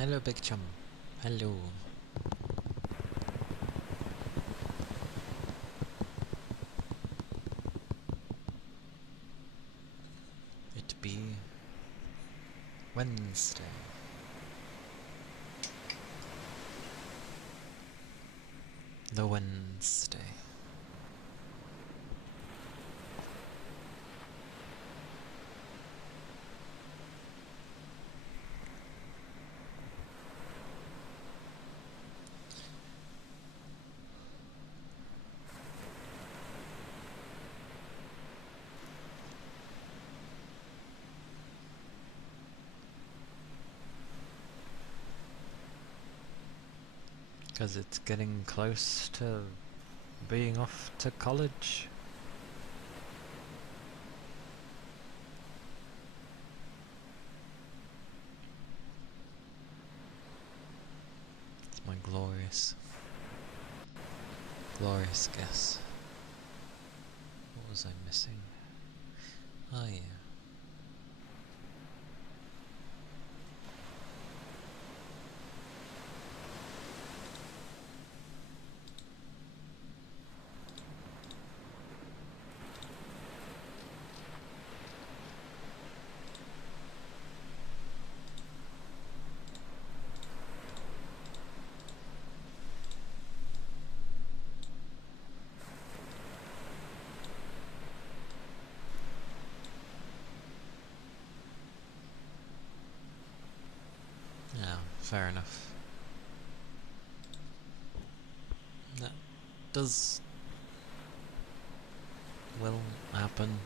Hello, Big Chum. Hello. It be Wednesday. The Wednesday. Because it's getting close to being off to college. It's my glorious guess. What was I missing? Oh yeah. Yeah, fair enough. That will happen.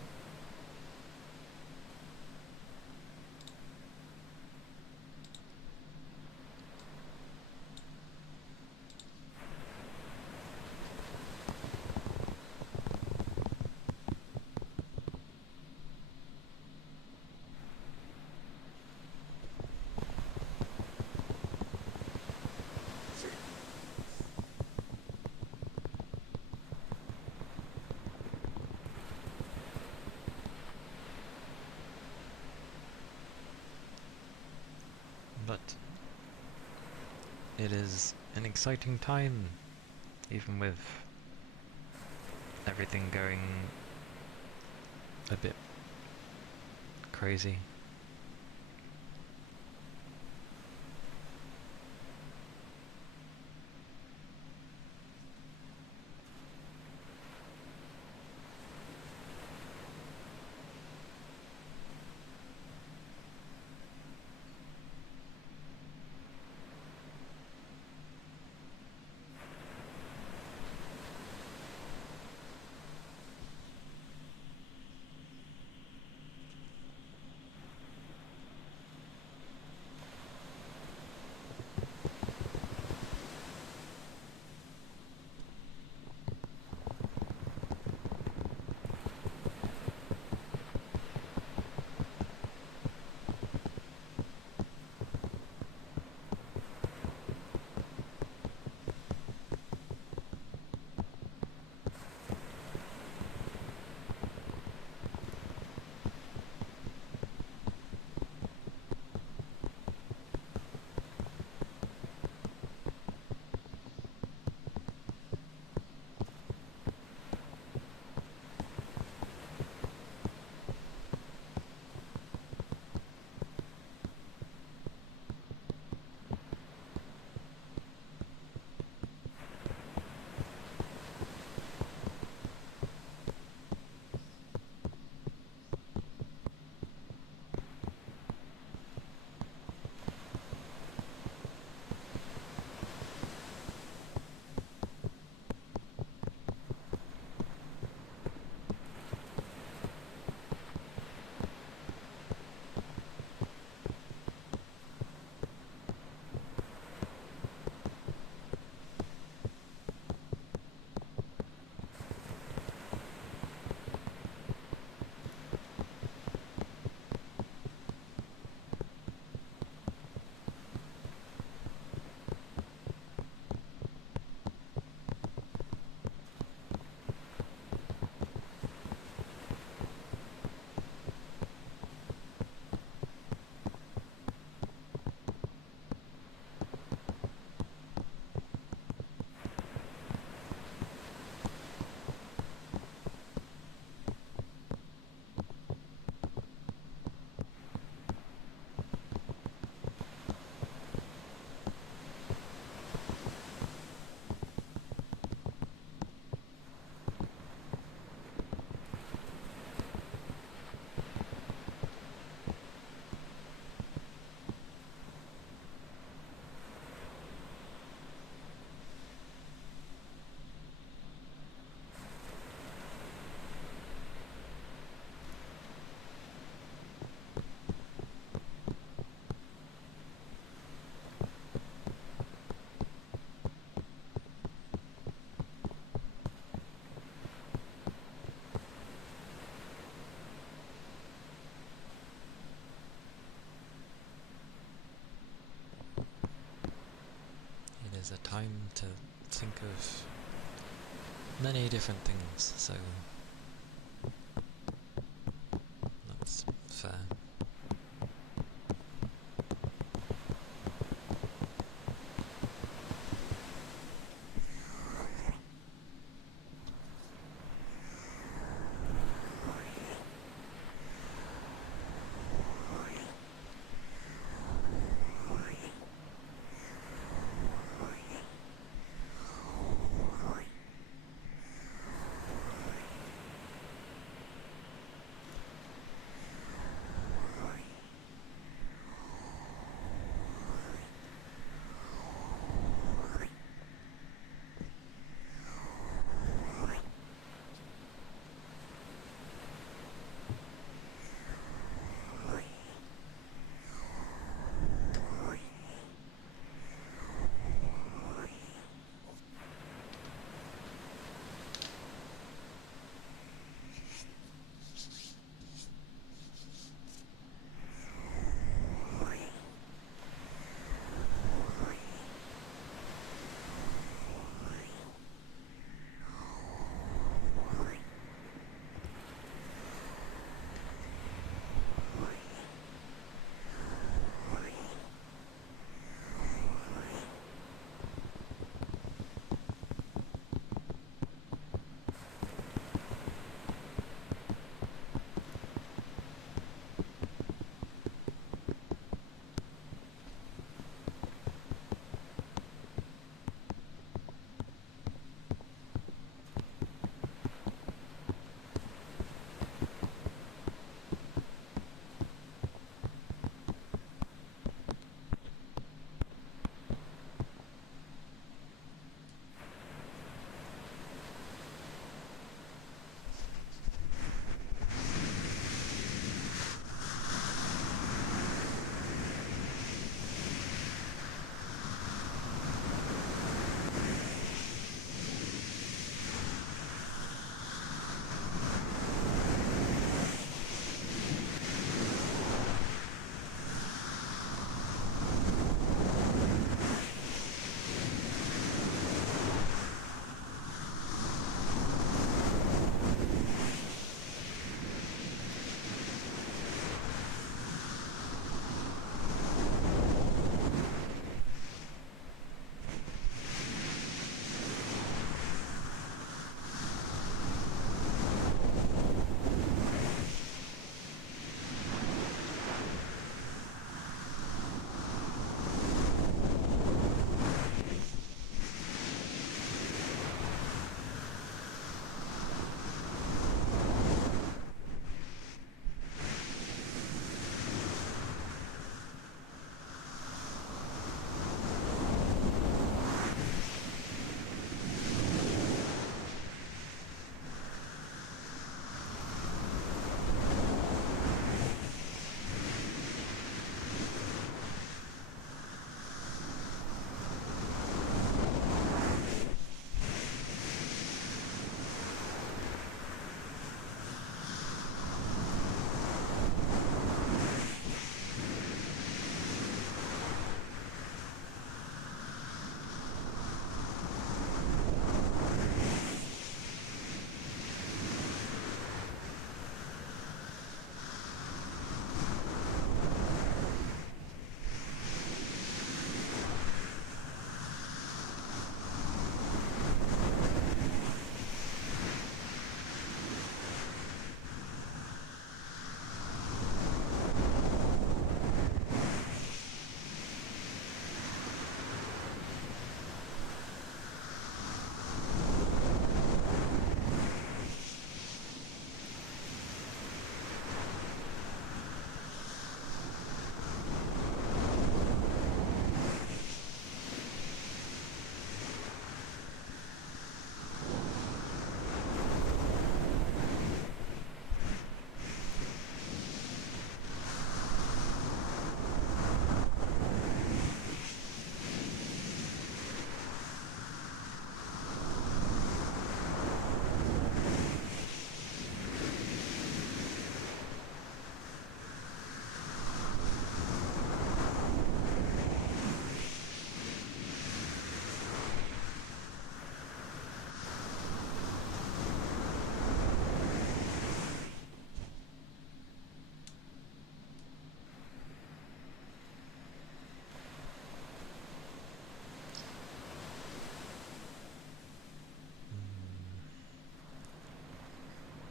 But it is an exciting time, even with everything going a bit crazy. is a time to think of many different things, so that's fair.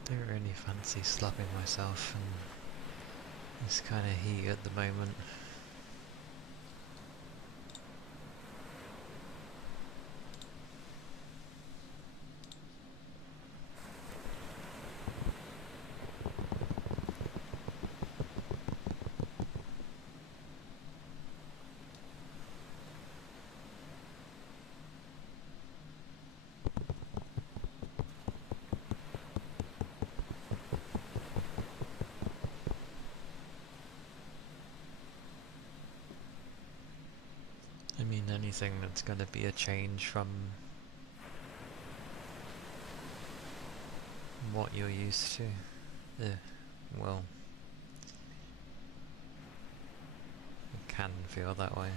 Don't really fancy slapping myself in this kind of heat at the moment. I mean, anything that's going to be a change from what you're used to, well, it can feel that way.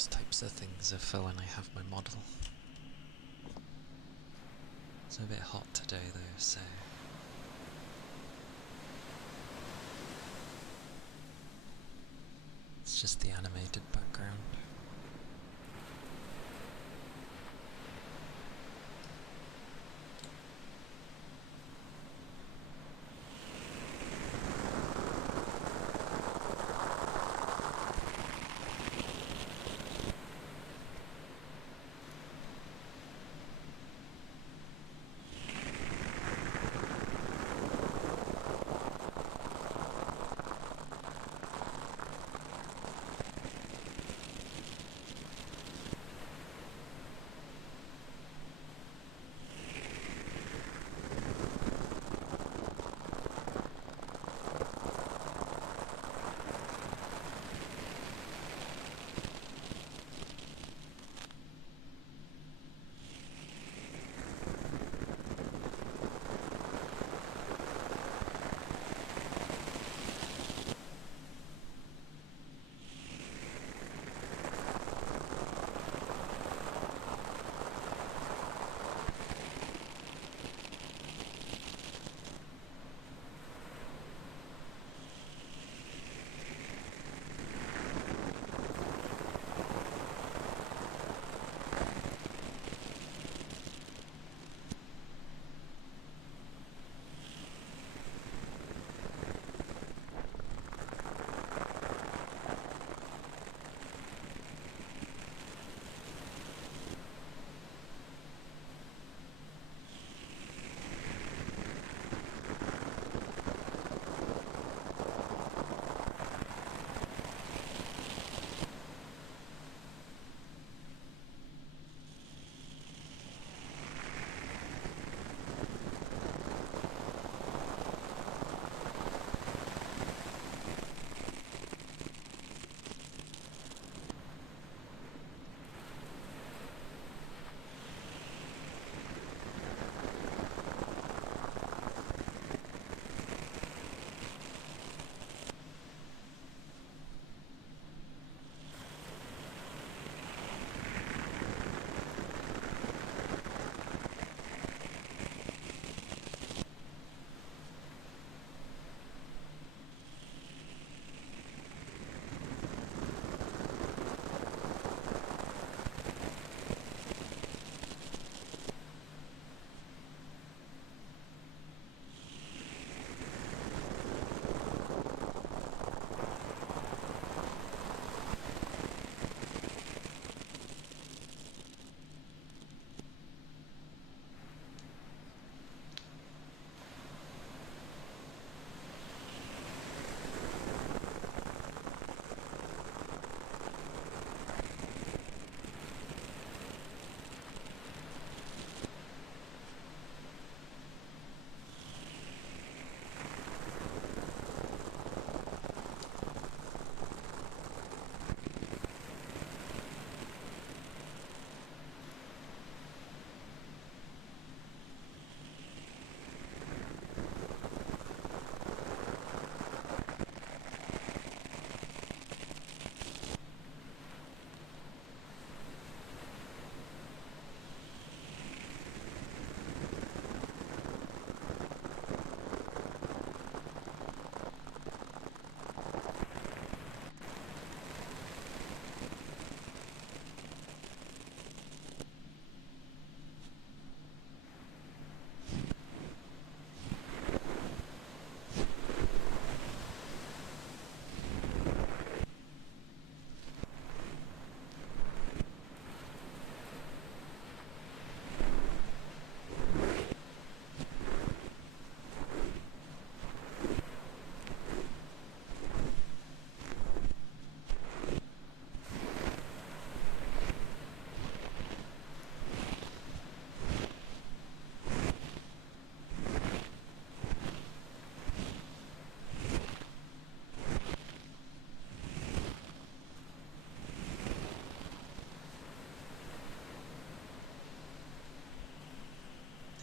those types of things are for when I have my model. It's a bit hot today though, so... It's just the animated background.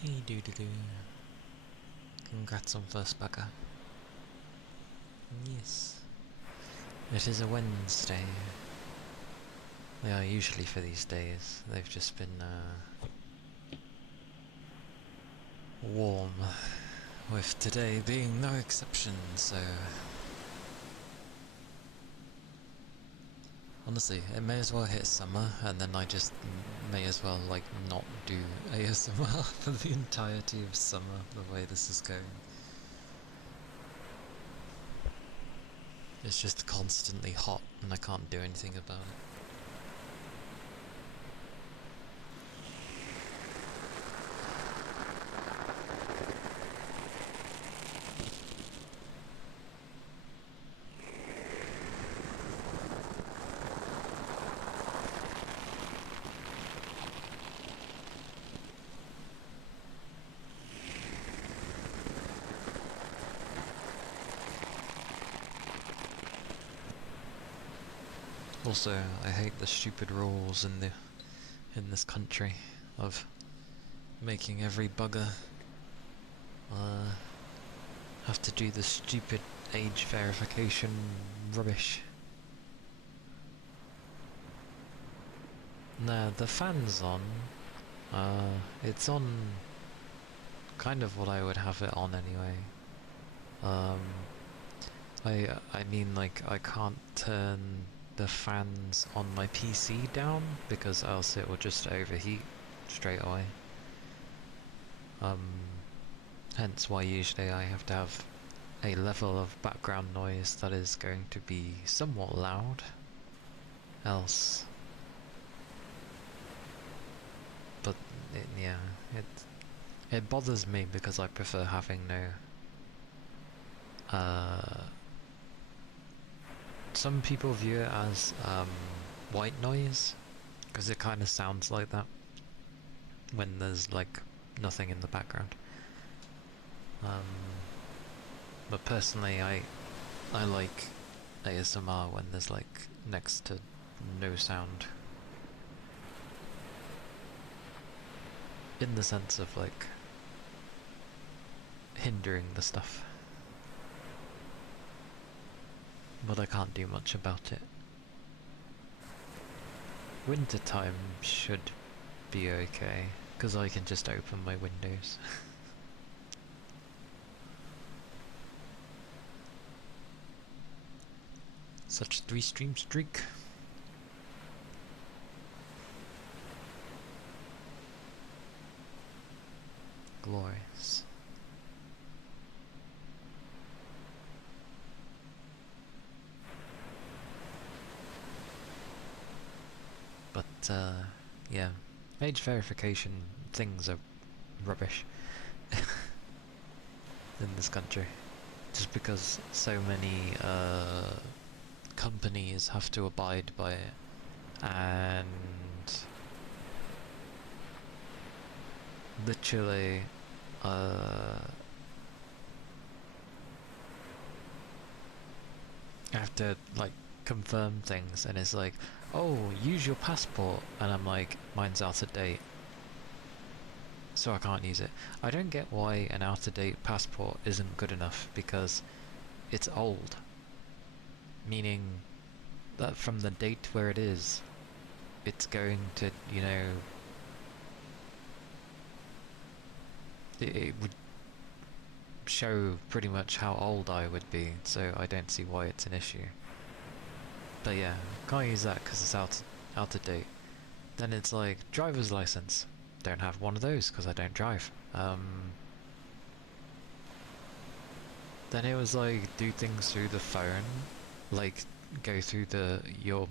Hey doo-doo-doo. Congrats on first bugger. Yes. It is a Wednesday. They are usually for these days. They've just been warm, with today being no exception, so... Honestly, it may as well hit summer, and then I just may as well, like, not do ASMR for the entirety of summer, the way this is going. It's just constantly hot, and I can't do anything about it. Also, I hate the stupid rules in this country of making every bugger have to do the stupid age verification rubbish. Nah, the fan's on. It's on kind of what I would have it on anyway. I mean, like, I can't turn the fans on my PC down because else it will just overheat straight away. Hence why usually I have to have a level of background noise that is going to be somewhat loud, else. But it bothers me because I prefer having no some people view it as white noise, because it kind of sounds like that when there's like nothing in the background. But personally, I like ASMR when there's like next to no sound. In the sense of like hindering the stuff. But I can't do much about it. Wintertime should be okay, because I can just open my windows. Such 3-stream streak. Glorious. But, yeah. Age verification things are rubbish in this country. Just because so many, companies have to abide by it. And... literally, I have to, like, confirm things, and it's like, oh, use your passport, and I'm like, mine's out of date, so I can't use it. I don't get why an out of date passport isn't good enough, because it's old. Meaning that from the date where it is, it's going to, you know, it would show pretty much how old I would be, so I don't see why it's an issue. But yeah, can't use that because it's out of date. Then it's like, driver's license. Don't have one of those because I don't drive. Then it was like, do things through the phone, like go through your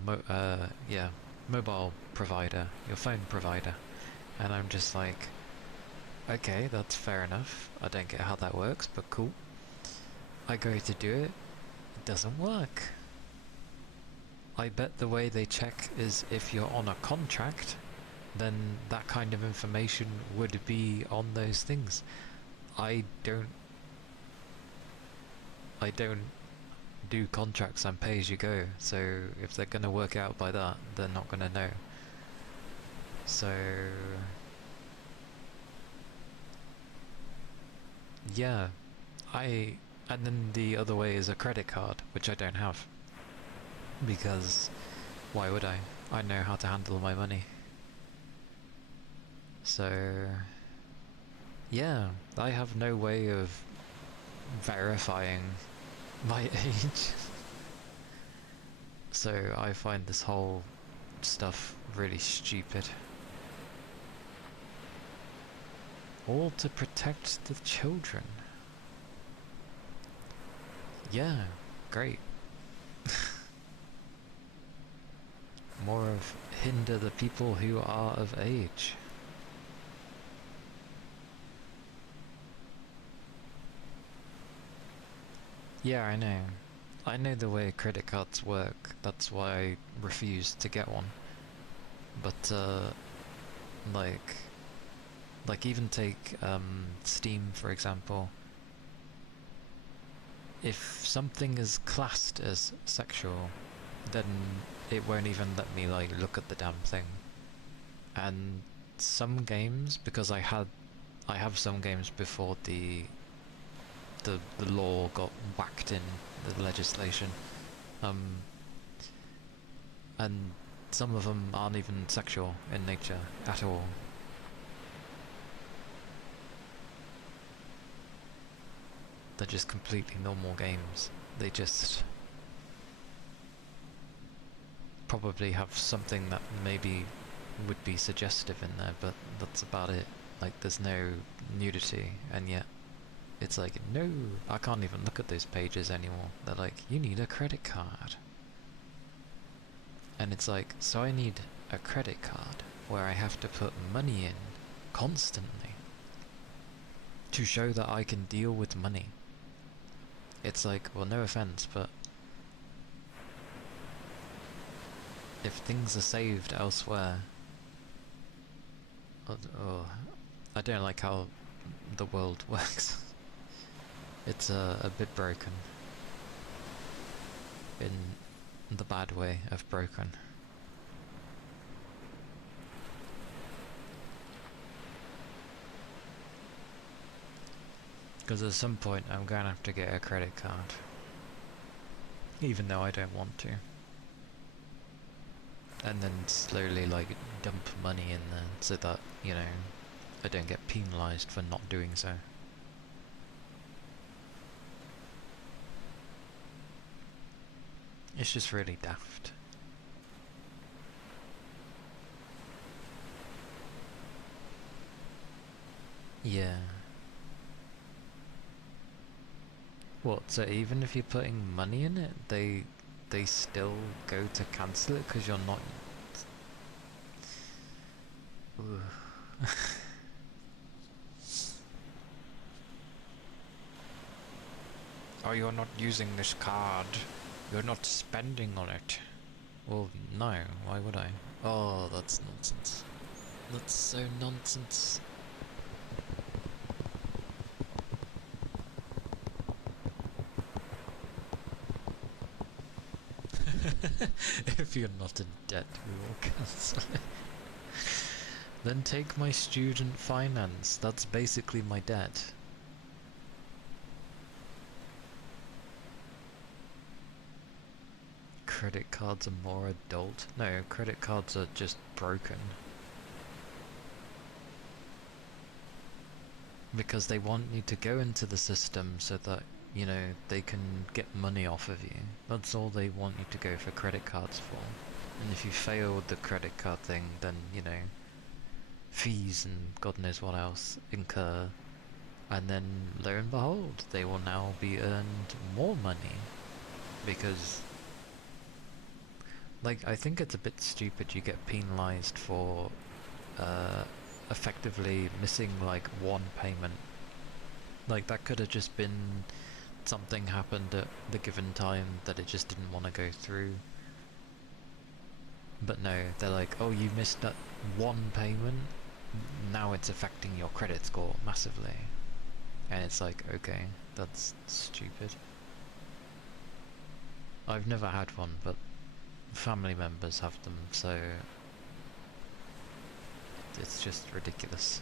mobile provider, your phone provider. And I'm just like, okay, that's fair enough. I don't get how that works, but cool. I go to do it, it doesn't work. I bet the way they check is if you're on a contract, then that kind of information would be on those things. I don't do contracts, I'm pay as you go, so if they're gonna work out by that, they're not gonna know. So yeah, and then the other way is a credit card, which I don't have. Because Why would I? I know how to handle my money. So, yeah, I have no way of verifying my age. So I find this whole stuff really stupid. All to protect the children. Yeah, great. More of hinder the people who are of age. Yeah, I know. I know the way credit cards work. That's why I refused to get one. But, like even take, Steam, for example. If something is classed as sexual, then it won't even let me, like, look at the damn thing. And some games, because I have some games before the law got whacked in, the legislation, and some of them aren't even sexual in nature at all. They're just completely normal games. They just probably have something that maybe would be suggestive in there, but that's about it. Like, there's no nudity, and yet it's like, no, I can't even look at those pages anymore. They're like, you need a credit card. And it's like, so I need a credit card where I have to put money in constantly to show that I can deal with money. It's like, well, no offense, but if things are saved elsewhere, I don't like how the world works. It's a bit broken. In the bad way of broken. Because at some point I'm going to have to get a credit card. Even though I don't want to. And then slowly, like, dump money in there so that, you know, I don't get penalised for not doing so. It's just really daft. Yeah. What, so even if you're putting money in it, they still go to cancel it because you're not... Oh, you're not using this card. You're not spending on it. Well, no, why would I? Oh, that's nonsense. That's so nonsense. If you're not in debt, we will cancel it. Then take my student finance. That's basically my debt. Credit cards are more adult? No, credit cards are just broken. Because they want you to go into the system so that, you know, they can get money off of you. That's all they want you to go for credit cards for. And if you fail with the credit card thing, then, you know, fees and God knows what else incur. And then, lo and behold, they will now be earned more money. Because, like, I think it's a bit stupid you get penalised for effectively missing, like, one payment. Like, that could have just been something happened at the given time that it just didn't want to go through. But no, they're like, oh, you missed that one payment, now it's affecting your credit score massively. And it's like, okay, that's stupid. I've never had one, but family members have them, so it's just ridiculous.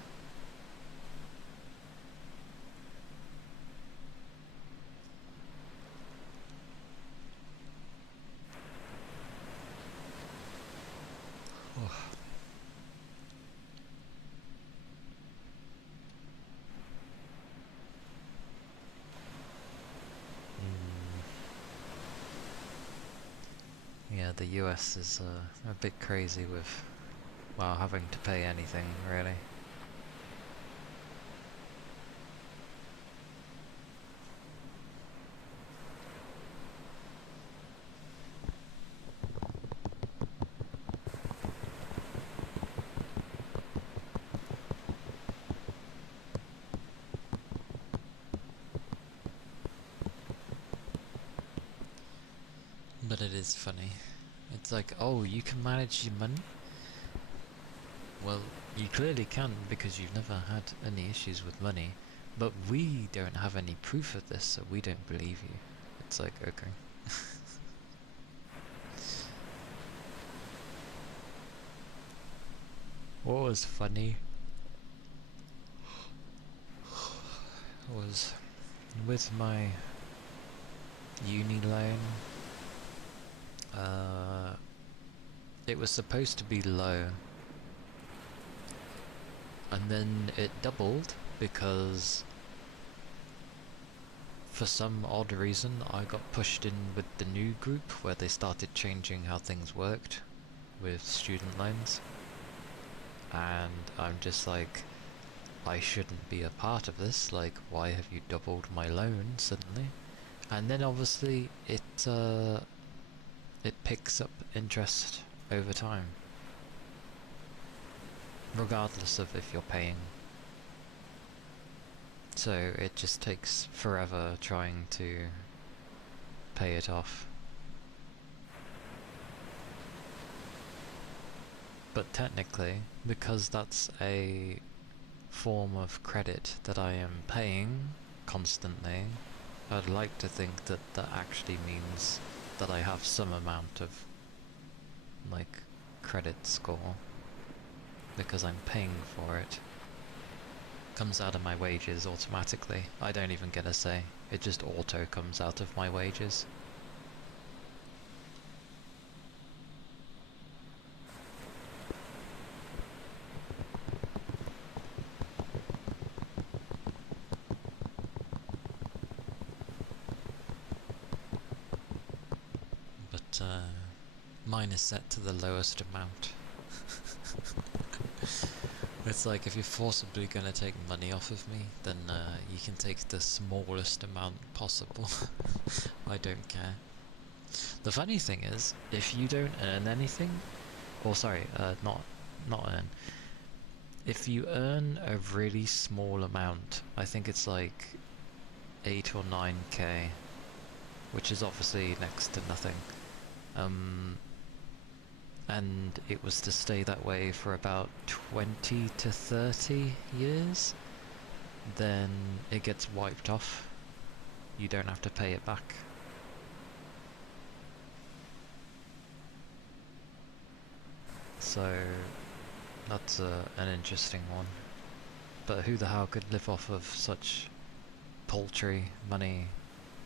Yeah, the US is a bit crazy with, well, having to pay anything, really. But it is funny. It's like, oh, you can manage your money? Well, you clearly can because you've never had any issues with money. But we don't have any proof of this, so we don't believe you. It's like, okay. What was funny was with my uni loan, it was supposed to be low, and then it doubled because for some odd reason I got pushed in with the new group where they started changing how things worked with student loans, and I'm just like, I shouldn't be a part of this, like why have you doubled my loan suddenly? And then obviously it picks up interest over time, regardless of if you're paying. So it just takes forever trying to pay it off. But technically, because that's a form of credit that I am paying constantly, I'd like to think that that actually means that I have some amount of, like, credit score, because I'm paying for it. Comes out of my wages automatically. I don't even get a say. It just auto comes out of my wages. But mine is set to the lowest amount. It's like, if you're forcibly going to take money off of me, then you can take the smallest amount possible. I don't care. The funny thing is, if you don't earn anything, or sorry, not earn. If you earn a really small amount, I think it's like 8 or 9k, which is obviously next to nothing. And it was to stay that way for about 20 to 30 years, then it gets wiped off. You don't have to pay it back. So that's an interesting one. But who the hell could live off of such paltry money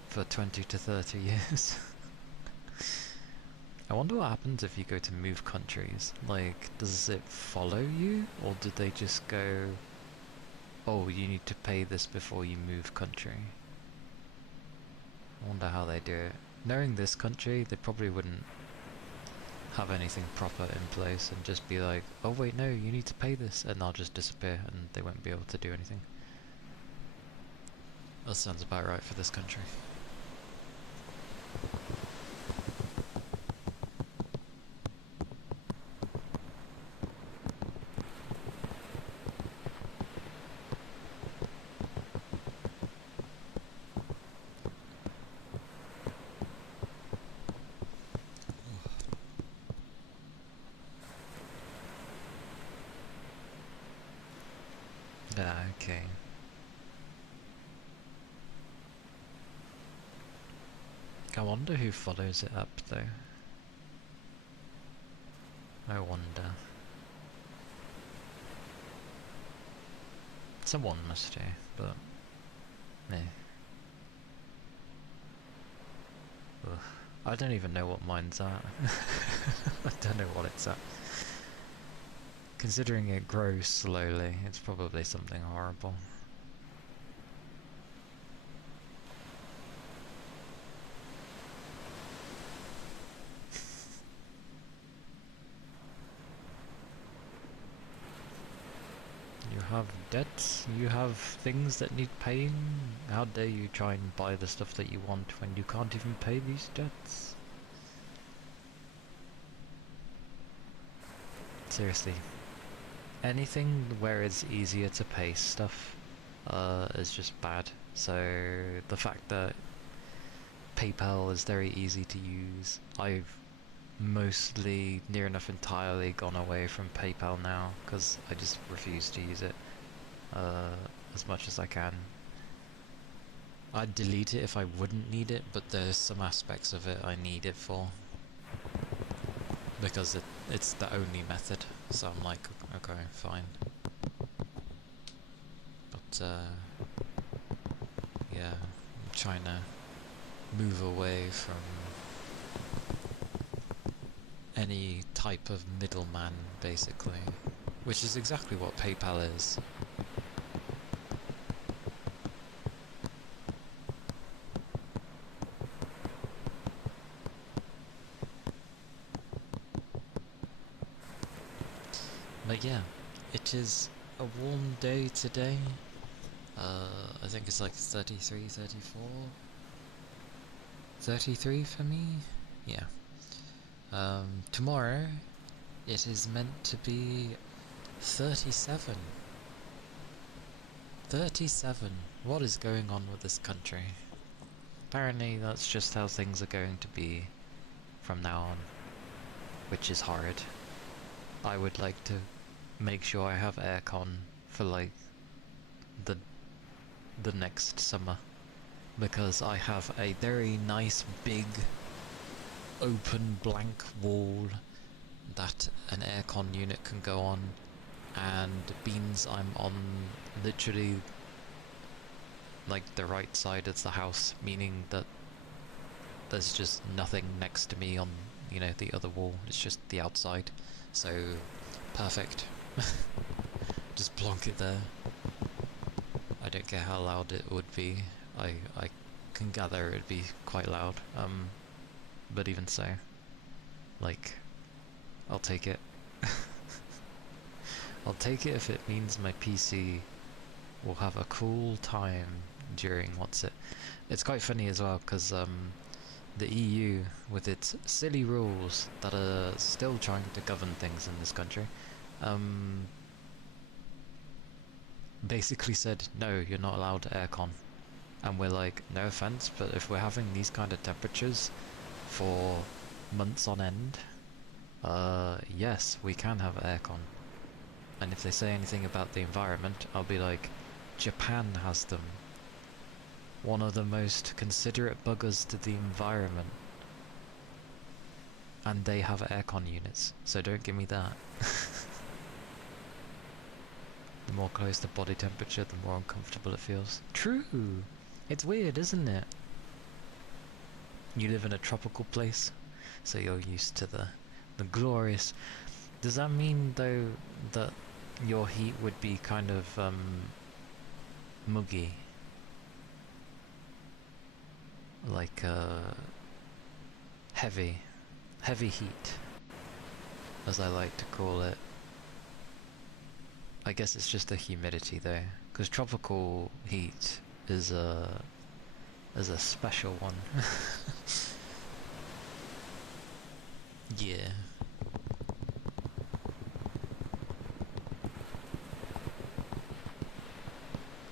for 20 to 30 years? I wonder what happens if you go to move countries. Like, does it follow you? Or do they just go, oh, you need to pay this before you move country? I wonder how they do it. Knowing this country, they probably wouldn't have anything proper in place and just be like, oh wait, no, you need to pay this, and they'll just disappear and they won't be able to do anything. That sounds about right for this country. Yeah, okay. I wonder who follows it up though. I wonder. Someone must do, but meh. Ugh. I don't even know what mine's at. I don't know what it's at. Considering it grows slowly, it's probably something horrible. debts, you have things that need paying. How dare you try and buy the stuff that you want when you can't even pay these debts? Seriously. Anything where it's easier to pay stuff is just bad. So the fact that PayPal is very easy to use, I've mostly, near enough entirely, gone away from PayPal now because I just refuse to use it as much as I can. I'd delete it if I wouldn't need it, but there's some aspects of it I need it for because it's the only method. So I'm like, okay, fine. But yeah, I'm trying to move away from any type of middleman, basically, which is exactly what PayPal is. But yeah, it is a warm day today. I think it's like 33, 34. 33 for me? Yeah. Tomorrow, it is meant to be 37. 37. What is going on with this country? Apparently that's just how things are going to be from now on, which is horrid. I would like to make sure I have aircon for like the next summer, because I have a very nice big open blank wall that an aircon unit can go on, and means I'm on literally like the right side of the house, meaning that there's just nothing next to me on, you know, the other wall. It's just the outside. So perfect. Just plonk it there. I don't care how loud it would be. I can gather it'd be quite loud. But even so, like, I'll take it. I'll take it if it means my PC will have a cool time during it's quite funny as well, because the EU, with its silly rules that are still trying to govern things in this country, basically said, no, you're not allowed aircon. And we're like, no offense, but if we're having these kind of temperatures for months on end, yes, we can have aircon. And if they say anything about the environment, I'll be like, Japan has them. One of the most considerate buggers to the environment. And they have aircon units, so don't give me that. The more close to body temperature, the more uncomfortable it feels. True! It's weird, isn't it? You live in a tropical place, so you're used to the glorious... Does that mean, though, that your heat would be kind of, muggy? Like, heavy heat, as I like to call it. I guess it's just the humidity though, because tropical heat is a special one. Yeah.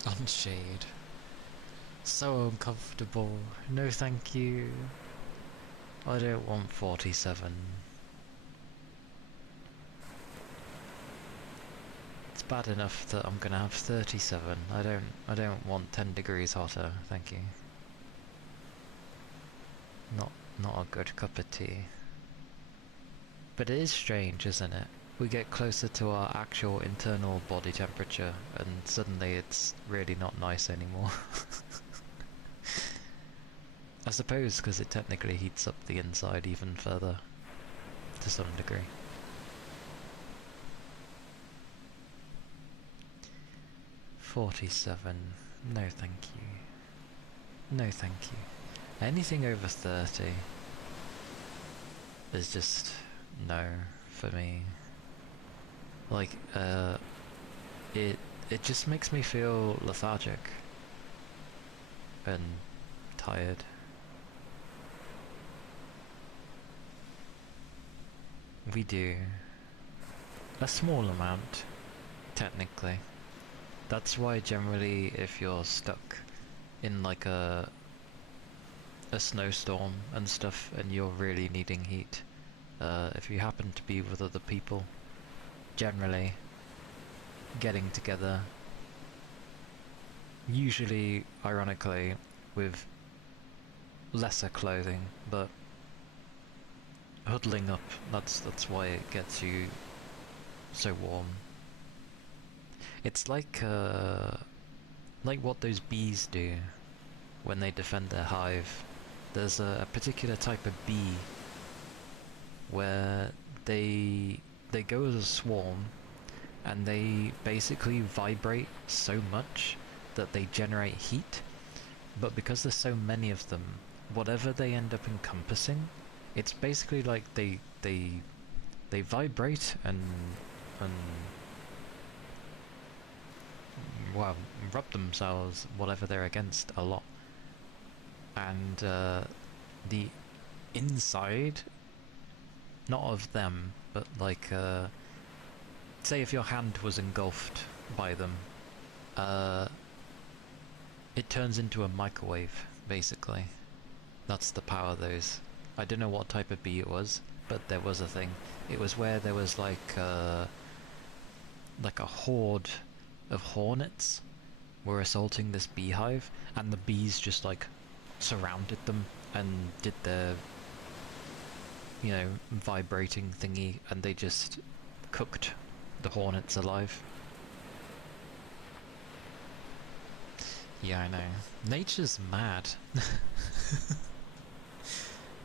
Unshade. So uncomfortable. No thank you. I don't want 47. It's bad enough that I'm gonna have 37. I don't want 10 degrees hotter, thank you. Not a good cup of tea. But it is strange, isn't it? We get closer to our actual internal body temperature and suddenly it's really not nice anymore. I suppose because it technically heats up the inside even further, to some degree. $47. No thank you. No thank you. Anything over 30 is just no for me. Like, it just makes me feel lethargic and tired. We do. A small amount, technically. That's why generally if you're stuck in like a snowstorm and stuff and you're really needing heat, if you happen to be with other people, generally getting together, usually ironically with lesser clothing, but huddling up, that's why it gets you so warm. It's like what those bees do when they defend their hive. There's a particular type of bee where they go as a swarm and they basically vibrate so much that they generate heat, but because there's so many of them, whatever they end up encompassing, it's basically like they vibrate and well, rub themselves, whatever they're against, a lot. And the inside, not of them, but like, say if your hand was engulfed by them, it turns into a microwave, basically. That's the power of those. I don't know what type of bee it was, but there was a thing. It was where there was like a horde of hornets were assaulting this beehive, and the bees just like surrounded them and did their, you know, vibrating thingy, and they just cooked the hornets alive. Yeah, I know. Nature's mad.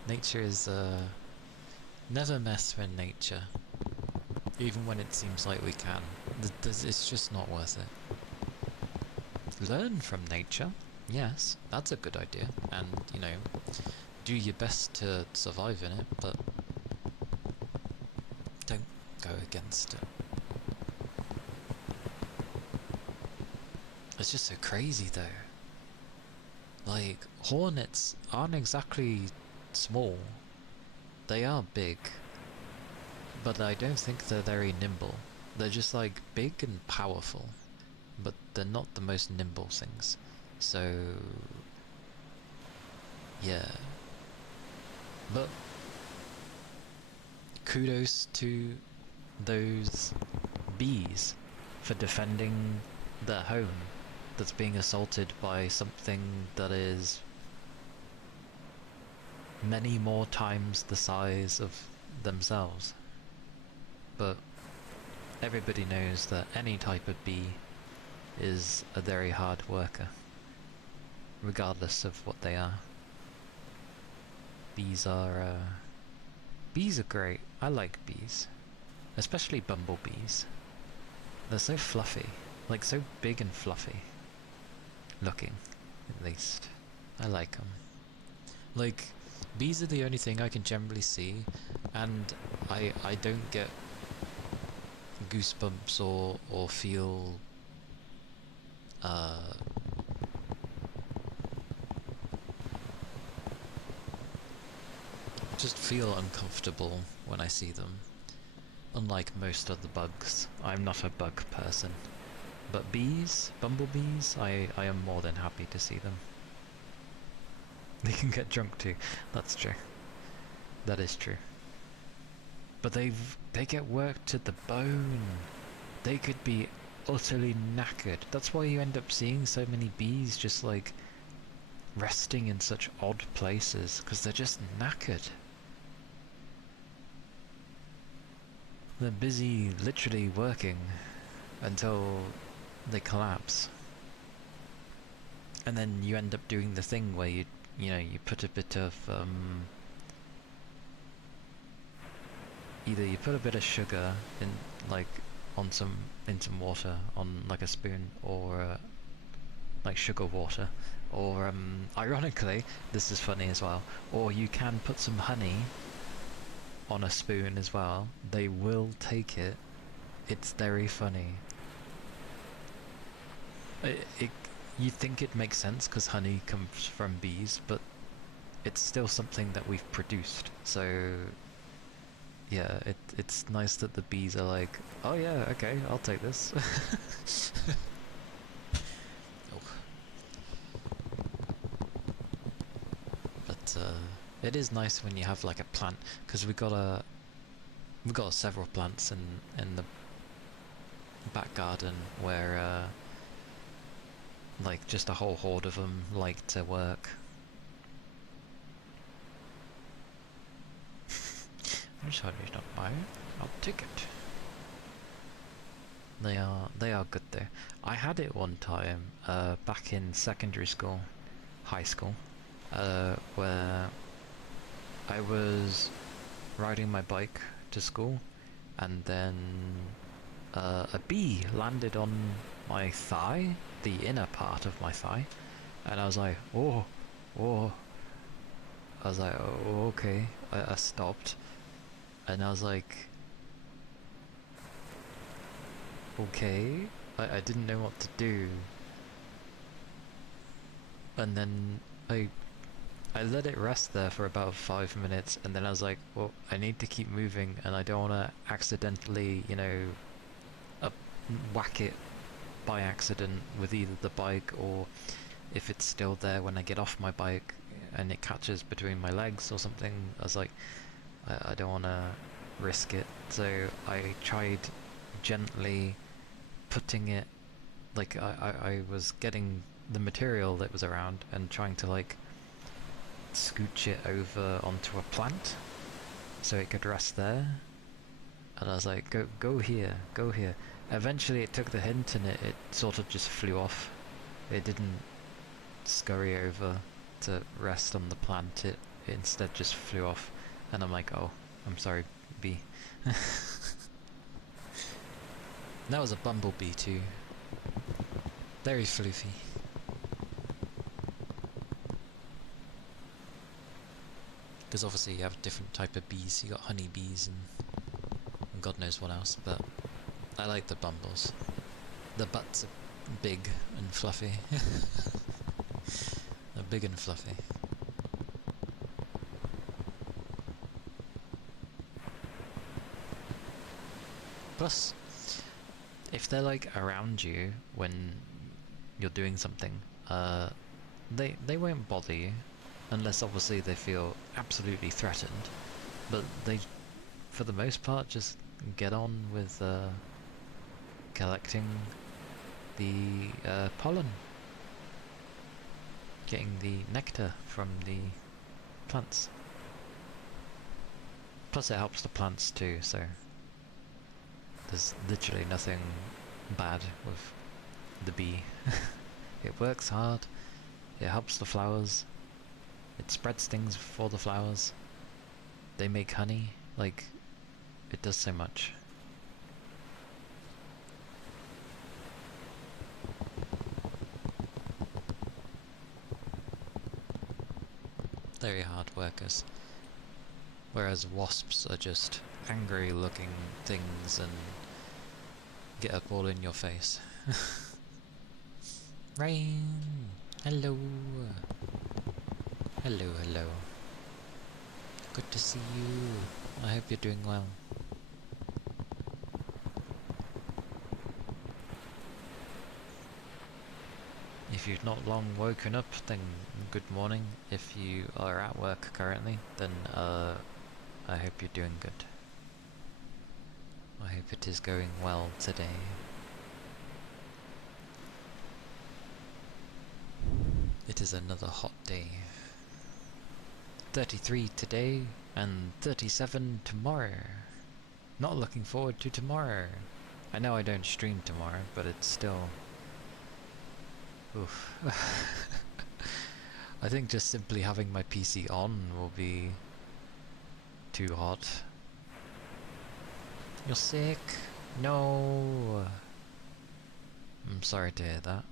Nature is, never mess with nature. Even when it seems like we can. It's just not worth it. Learn from nature. Yes, that's a good idea. And, you know, do your best to survive in it, but don't go against it. It's just so crazy though. Like, hornets aren't exactly small. They are big, but I don't think they're very nimble. They're just like big and powerful, but they're not the most nimble things. So yeah, but kudos to those bees for defending their home that's being assaulted by something that is many more times the size of themselves. But everybody knows that any type of bee is a very hard worker, regardless of what they are. Bees are great. I like bees, especially bumblebees. They're so fluffy, like so big and fluffy looking, at least. I like them. Like, bees are the only thing I can generally see, and I don't get goosebumps or feel just feel uncomfortable when I see them. Unlike most other bugs, I'm not a bug person. But bees, bumblebees, I am more than happy to see them. They can get drunk too, that's true. That is true. But they get worked to the bone. They could be utterly knackered. That's why you end up seeing so many bees just like resting in such odd places, because they're just knackered. They're busy literally working until they collapse. And then you end up doing the thing where you put a bit of either you put a bit of sugar in like in some water on like a spoon, or like sugar water, or ironically, this is funny as well, or you can put some honey on a spoon as well. They will take it. It's very funny. it, you think it makes sense because honey comes from bees, but it's still something that we've produced. So yeah, it's nice that the bees are like, oh yeah, okay, I'll take this. Oh, but it is nice when you have like a plant because we got several plants in the back garden where like just a whole horde of them like to work. I'm sorry, not buy it. I'll take it. They are good there. I had it one time back in secondary school, high school, where I was riding my bike to school, and then a bee landed on my thigh, the inner part of my thigh, and I was like, oh, oh. I was like, oh, okay. I stopped, and I was like, okay. I didn't know what to do, and then I I let it rest there for about 5 minutes, and then I was like, well, I need to keep moving, and I don't want to accidentally, up, whack it by accident with either the bike or if it's still there when I get off my bike and it catches between my legs or something. I was like, I don't want to risk it. So I tried gently putting it, like I was getting the material that was around and trying to like scooch it over onto a plant so it could rest there. And I was like, go here, go here. Eventually it took the hint and it sort of just flew off. It didn't scurry over to rest on the plant, it instead just flew off. And I'm like, oh, I'm sorry, bee. That was a bumblebee too. Very floofy. Because obviously you have a different type of bees. You got honey bees and God knows what else, but I like the bumbles. The butts are big and fluffy. They're big and fluffy. Plus, if they're like around you when you're doing something, they won't bother you, unless obviously they feel absolutely threatened. But they, for the most part, just get on with collecting the pollen, getting the nectar from the plants. Plus, it helps the plants too. So there's literally nothing bad with the bee. It works hard, it helps the flowers, it spreads things for the flowers, they make honey, like, it does so much. Very hard workers. Whereas wasps are just angry looking things and get up all in your face. Rain! Hello! Hello, hello. Good to see you. I hope you're doing well. If you've not long woken up, then good morning. If you are at work currently, then I hope you're doing good. I hope it is going well today. It is another hot day. 33 today and 37 tomorrow. Not looking forward to tomorrow. I know I don't stream tomorrow, but it's still... oof. I think just simply having my PC on will be too hot. You're sick? No! I'm sorry to hear that.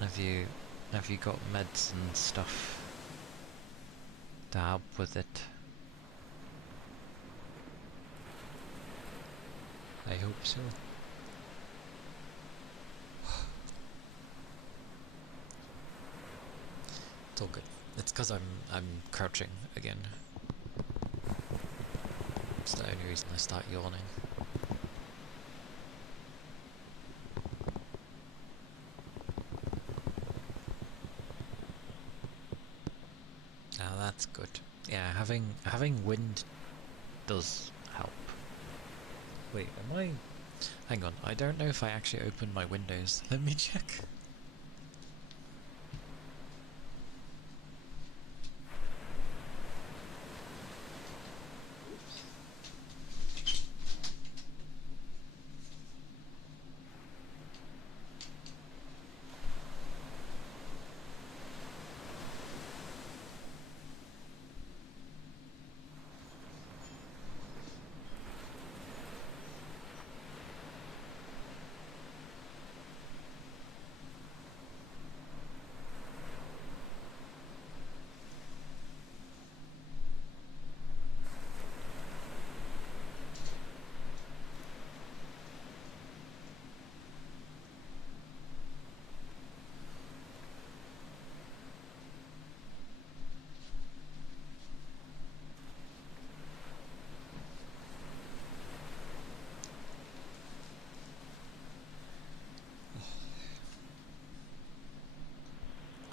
Have you got meds and stuff to help with it? I hope so. It's all good. It's because I'm crouching again. It's the only reason I start yawning. Now that's good. Yeah, having wind does help. Wait, am I? Hang on, I don't know if I actually opened my windows. Let me check.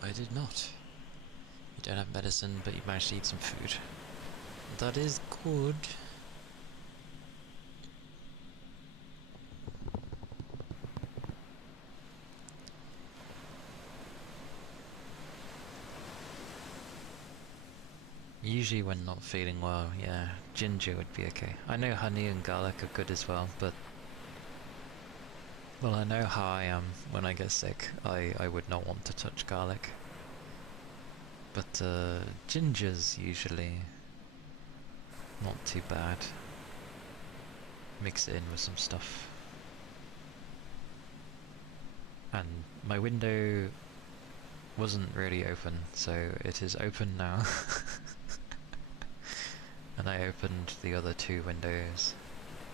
I did not. You don't have medicine, but you managed to eat some food. That is good. Usually when not feeling well, yeah, ginger would be okay. I know honey and garlic are good as well, but... Well, I know how I am when I get sick. I would not want to touch garlic. But ginger's usually not too bad. Mix it in with some stuff. And my window wasn't really open, so it is open now. And I opened the other two windows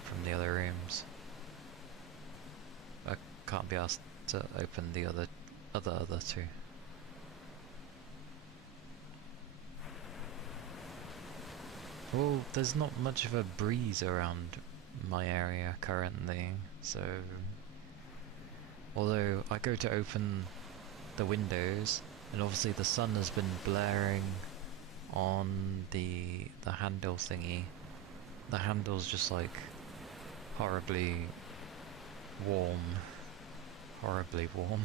from the other rooms. I can't be asked to open the other two. Well, there's not much of a breeze around my area currently, so... Although I go to open the windows, and obviously the sun has been blaring on the handle thingy. The handle's just like horribly warm. Horribly warm.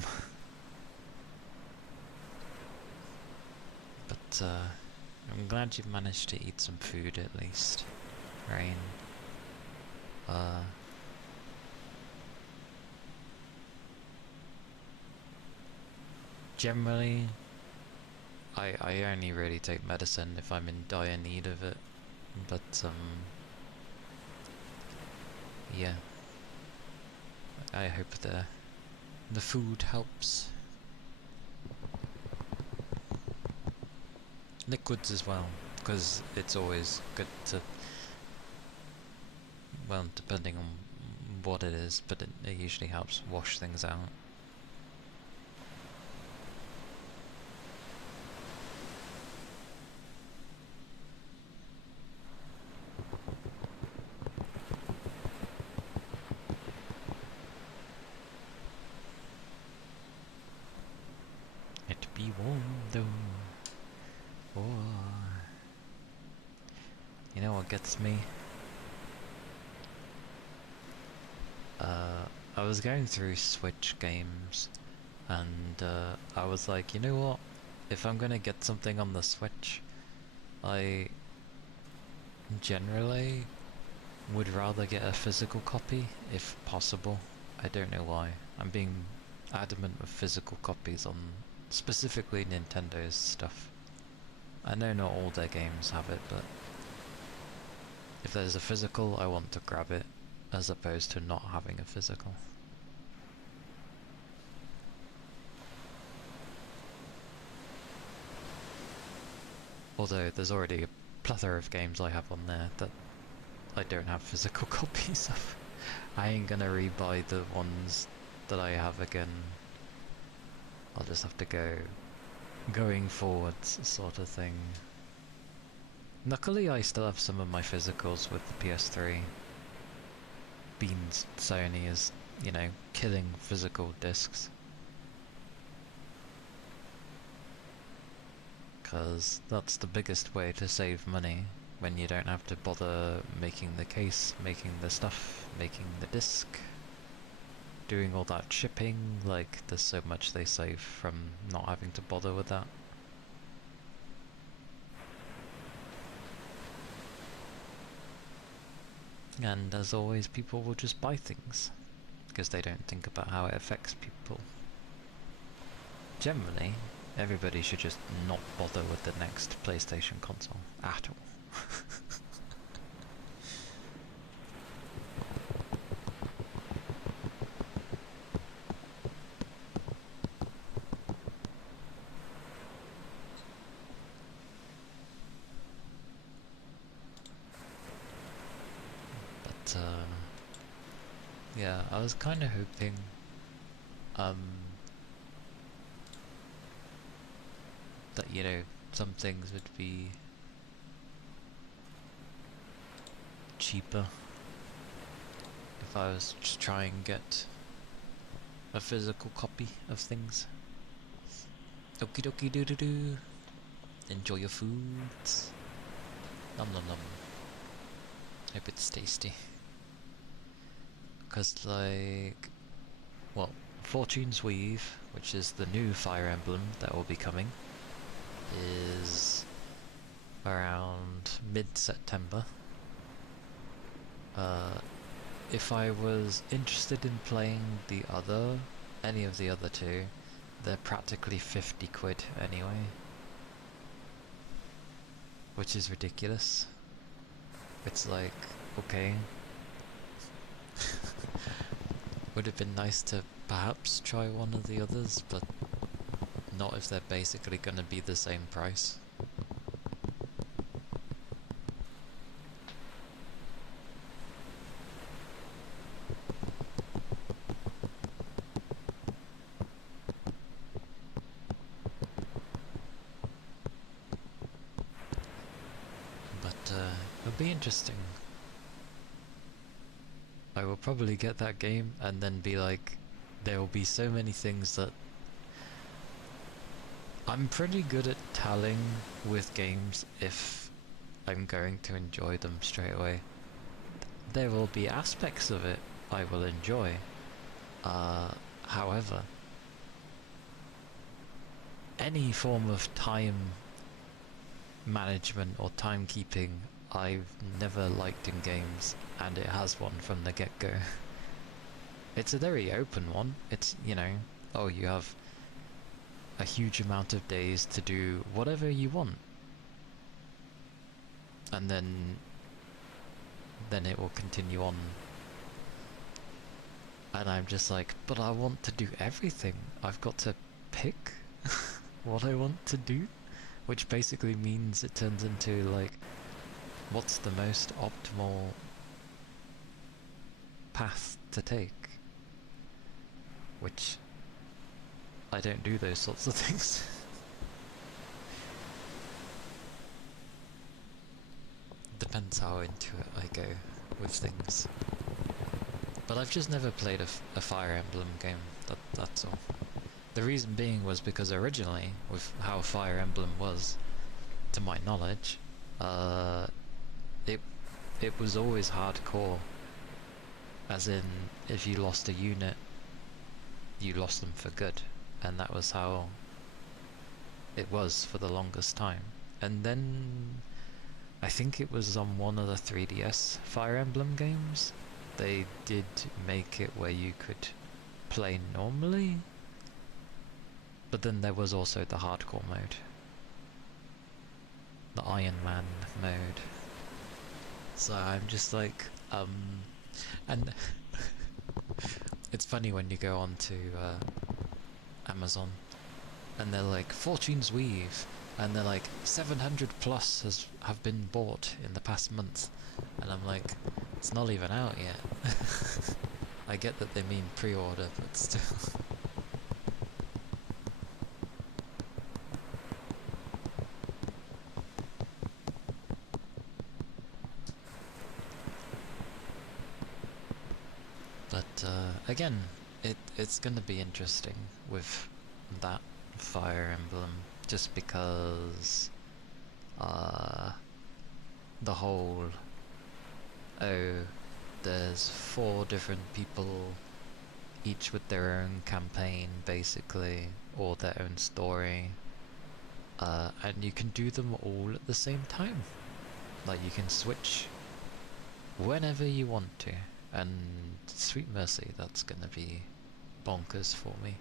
But I'm glad you've managed to eat some food at least, Rain. Generally, I only really take medicine if I'm in dire need of it, but yeah. I hope the food helps. Liquids as well, because it's always good to, well, depending on what it is, but it usually helps wash things out. It be warm though. Oh. You know what gets me? I was going through Switch games, and I was like, you know what? If I'm gonna get something on the Switch, I generally would rather get a physical copy, if possible. I don't know why. I'm being adamant with physical copies on specifically Nintendo's stuff. I know not all their games have it, but if there's a physical, I want to grab it, as opposed to not having a physical. Although there's already a plethora of games I have on there that I don't have physical copies of. I ain't gonna rebuy the ones that I have again. I'll just have to go going forwards sort of thing. Luckily I still have some of my physicals with the PS3. Beans Sony is, you know, killing physical discs. Because that's the biggest way to save money when you don't have to bother making the case, making the stuff, making the disc, doing all that shipping. Like, there's so much they save from not having to bother with that. And as always, people will just buy things because they don't think about how it affects people. Generally, everybody should just not bother with the next PlayStation console at all. But yeah, I was kind of hoping that, you know, some things would be cheaper if I was just trying to get a physical copy of things. Okie dokie doo doo doo. Enjoy your foods. Nom nom nom. Hope it's tasty. Because, like, well, Fortune's Weave, which is the new Fire Emblem that will be coming, is around mid-September. If I was interested in playing any of the other two, they're practically 50 quid anyway. Which is ridiculous. It's like, okay. Would have been nice to perhaps try one of the others, but not if they're basically gonna be the same price. But it'll be interesting. I will probably get that game and then be like, there will be so many things that... I'm pretty good at telling with games if I'm going to enjoy them straight away. There will be aspects of it I will enjoy. However, any form of time management or timekeeping I've never liked in games, and it has one from the get-go. It's a very open one. It's, you know, oh, you have a huge amount of days to do whatever you want. And then it will continue on. And I'm just like, but I want to do everything. I've got to pick what I want to do, which basically means it turns into like, what's the most optimal path to take? Which I don't do those sorts of things. Depends how into it I go with things. But I've just never played a Fire Emblem game, that's all. The reason being was because originally, with how Fire Emblem was, to my knowledge, it was always hardcore. As in, if you lost a unit, you lost them for good. And that was how it was for the longest time. And then, I think it was on one of the 3DS Fire Emblem games, they did make it where you could play normally, but then there was also the hardcore mode. The Iron Man mode. So I'm just like, and it's funny when you go on to Amazon, and they're like, Fortune's Weave, and they're like, 700 plus have been bought in the past month, and I'm like, It's not even out yet. I get that they mean pre-order, but still. But again, it's gonna be interesting with that Fire Emblem, just because the whole, oh, there's 4 different people, each with their own campaign basically, or their own story, and you can do them all at the same time. Like, you can switch whenever you want to, and sweet mercy, that's gonna be bonkers for me.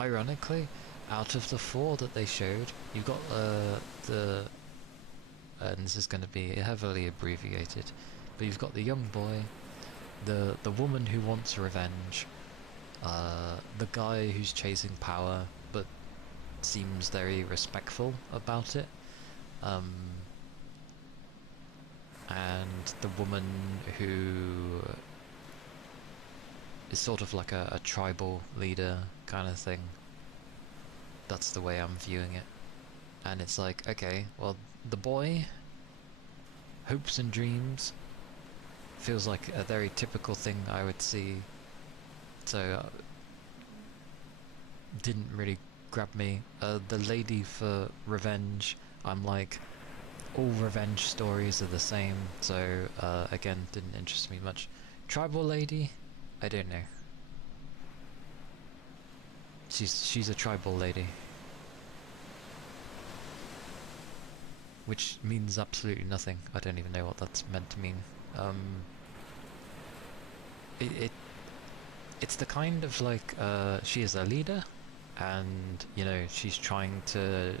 Ironically, out of the 4 that they showed, you've got and this is going to be heavily abbreviated, but you've got the young boy, the woman who wants revenge, the guy who's chasing power but seems very respectful about it, and the woman who is sort of like a tribal leader kind of thing. That's the way I'm viewing it. And it's like, okay, well, the boy, hopes and dreams, feels like a very typical thing I would see, so didn't really grab me. The lady for revenge, I'm like, all revenge stories are the same, so again, didn't interest me much. Tribal lady, I don't know. She's a tribal lady, which means absolutely nothing. I don't even know what that's meant to mean. It's the kind of like, she is a leader, and you know, she's trying to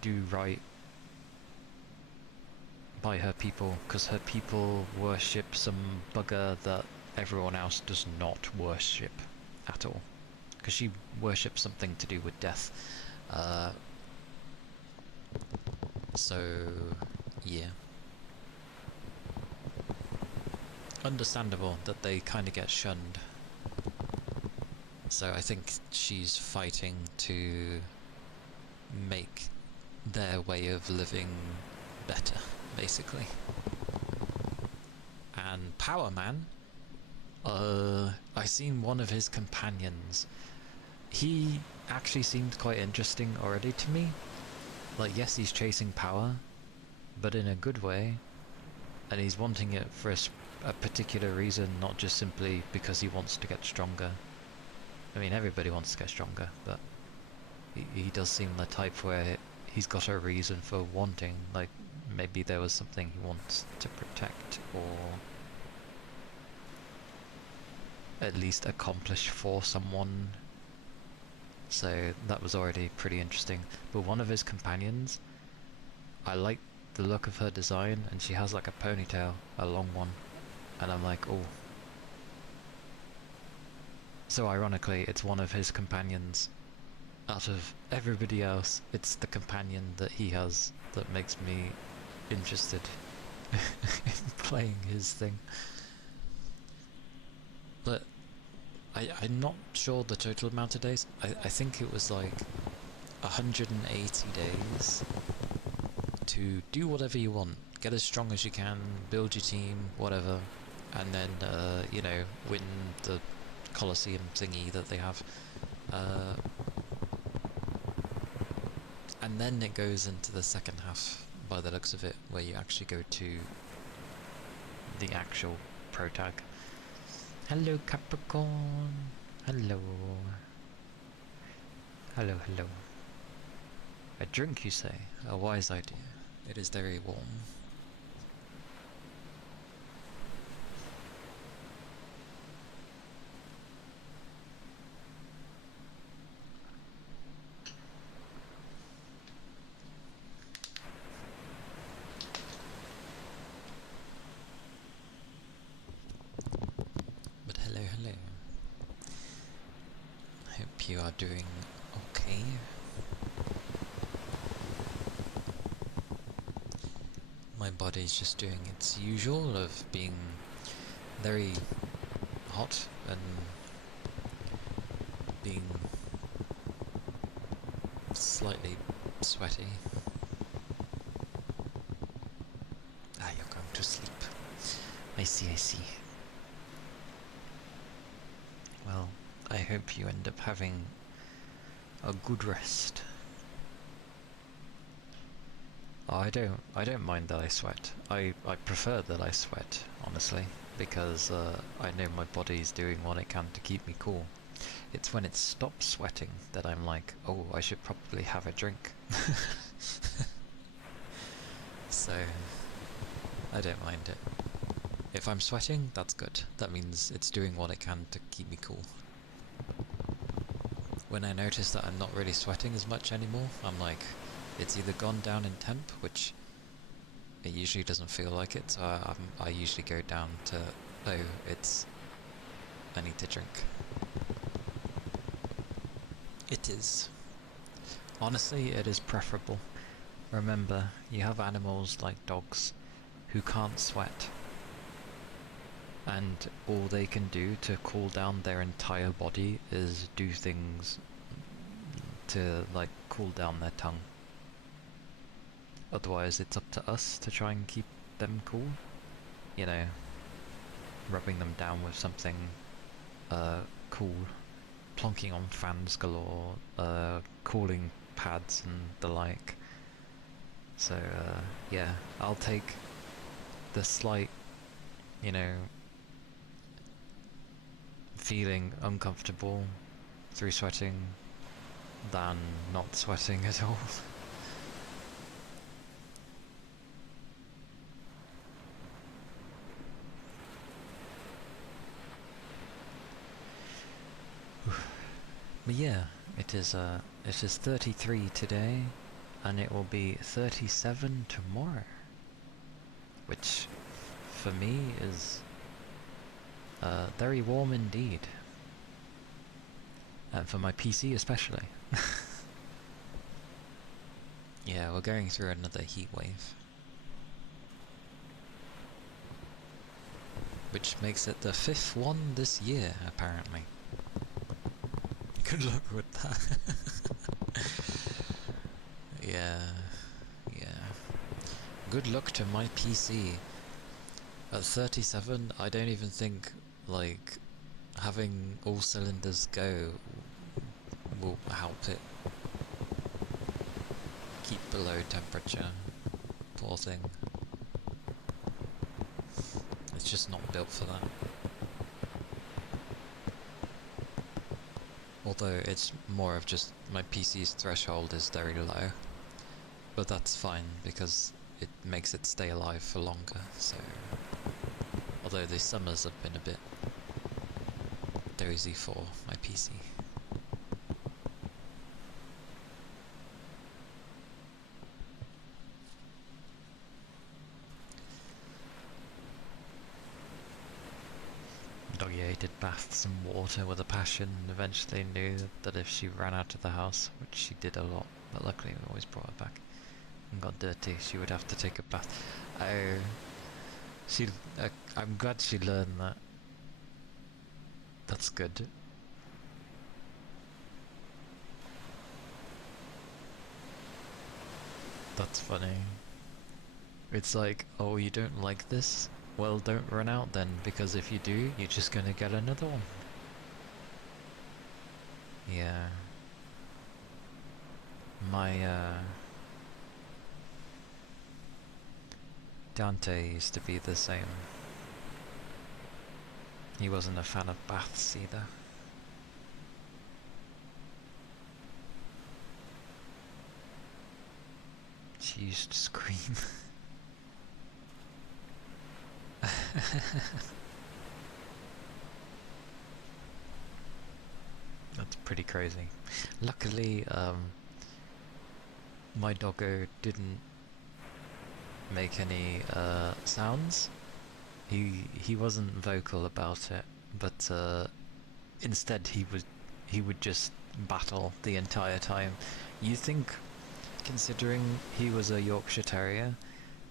do right by her people, because her people worship some bugger that everyone else does not worship at all, because she worships something to do with death. So yeah, understandable that they kind of get shunned. So I think she's fighting to make their way of living better, basically. And Power Man, I seen one of his companions. He actually seemed quite interesting already to me. Like, yes, he's chasing power, but in a good way, and he's wanting it for a particular reason, not just simply because he wants to get stronger. I mean, everybody wants to get stronger, but he does seem the type where he's got a reason for wanting, like maybe there was something he wants to protect, or at least accomplish for someone. So that was already pretty interesting. But one of his companions, I like the look of her design, and she has like a ponytail, a long one, and I'm like, oh. So ironically, it's one of his companions. Out of everybody else, it's the companion that he has that makes me interested in playing his thing. But I'm not sure the total amount of days. I think it was like 180 days to do whatever you want. Get as strong as you can, build your team, whatever, and then, you know, win the Colosseum thingy that they have. And then it goes into the second half, by the looks of it, where you actually go to the actual protag. Hello, Capricorn. Hello. Hello, hello. A drink, you say? A wise idea. It is very warm. But hello, hello. I hope you are doing okay. My body's just doing its usual of being very hot and being slightly sweaty. Ah, you're going to sleep. I see, I see. Well, I hope you end up having a good rest. Oh, I don't mind that I sweat. I prefer that I sweat, honestly, because I know my body's doing what it can to keep me cool. It's when it stops sweating that I'm like, oh, I should probably have a drink. So, I don't mind it. If I'm sweating, that's good. That means it's doing what it can to keep me cool. When I notice that I'm not really sweating as much anymore, I'm like, it's either gone down in temp, which it usually doesn't feel like it, so I usually go down to, oh, I need to drink. It is. Honestly, it is preferable. Remember, you have animals like dogs who can't sweat, and all they can do to cool down their entire body is do things to, like, cool down their tongue. Otherwise, it's up to us to try and keep them cool. You know, rubbing them down with something cool, plonking on fans galore, cooling pads and the like. So, yeah, I'll take the slight, you know, feeling uncomfortable through sweating than not sweating at all. But yeah, it is 33 today, and it will be 37 tomorrow, which for me is very warm indeed, and for my PC especially. Yeah, we're going through another heat wave, which makes it the 5th one this year, apparently. Good luck with that. Yeah. Good luck to my PC. At 37, I don't even think, like, having all cylinders go will help it keep below temperature. Poor thing. It's just not built for that. Although it's more of just my PC's threshold is very low. But that's fine because it makes it stay alive for longer, so... Although the summers have been a bit dozy for my PC. Doggy hated baths and water with a passion and eventually knew that if she ran out of the house, which she did a lot, but luckily we always brought her back, and got dirty, she would have to take a bath. Oh, I'm glad she learned that. That's good. That's funny. It's like, oh, you don't like this? Well, don't run out then, because if you do, you're just gonna get another one. Yeah. My, Dante used to be the same. He wasn't a fan of baths either. She used to scream. That's pretty crazy. Luckily, my doggo didn't make any sounds. He wasn't vocal about it, but instead he would just battle the entire time. You think, considering he was a Yorkshire Terrier,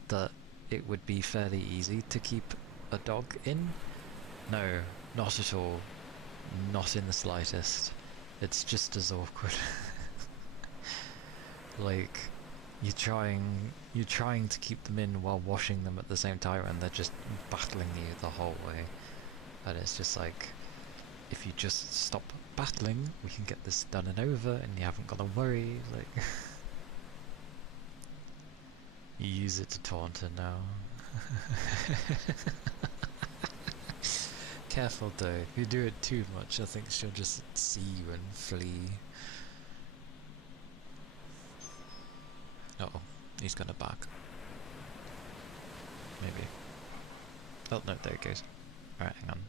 that it would be fairly easy to keep a dog in. No, not at all. Not in the slightest. It's just as awkward. Like, you're trying to keep them in while washing them at the same time, and they're just battling you the whole way. And it's just like, if you just stop battling, we can get this done and over, and you haven't got to worry. Like, you use it to taunt her now. Careful though, if you do it too much, I think she'll just see you and flee. Uh oh, he's gonna back. Maybe. Oh no, there it goes. Alright, hang on.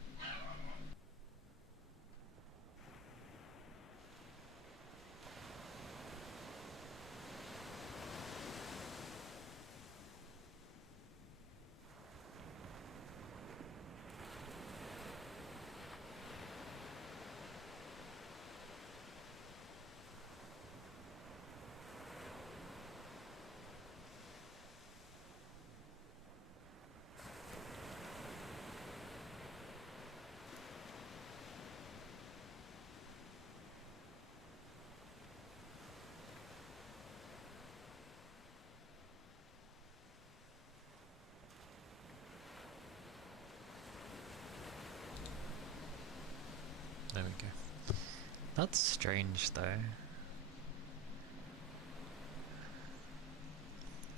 There we go. That's strange though.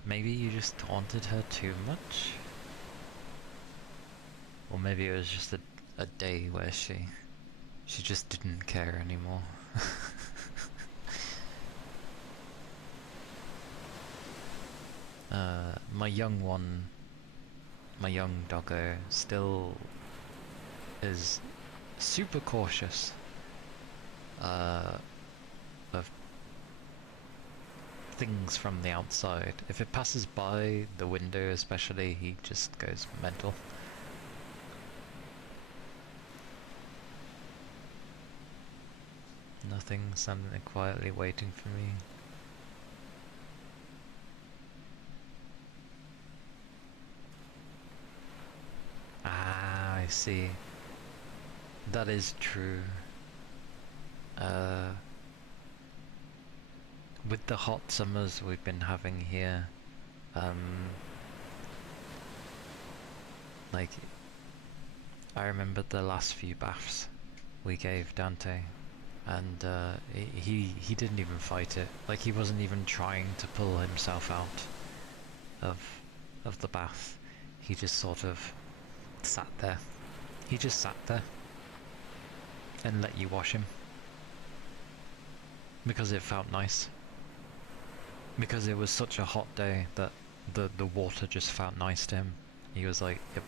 Maybe you just taunted her too much? Or maybe it was just a day where she just didn't care anymore. My young one, my young doggo, still is super cautious of things from the outside. If it passes by the window especially, he just goes mental. Nothing, something quietly waiting for me. Ah, I see. That is true. With the hot summers we've been having here, like, I remember the last few baths we gave Dante, and he didn't even fight it. Like, he wasn't even trying to pull himself out of the bath. He just sort of sat there. He just sat there and let you wash him because it felt nice. Because it was such a hot day that the water just felt nice to him. He was like, yep.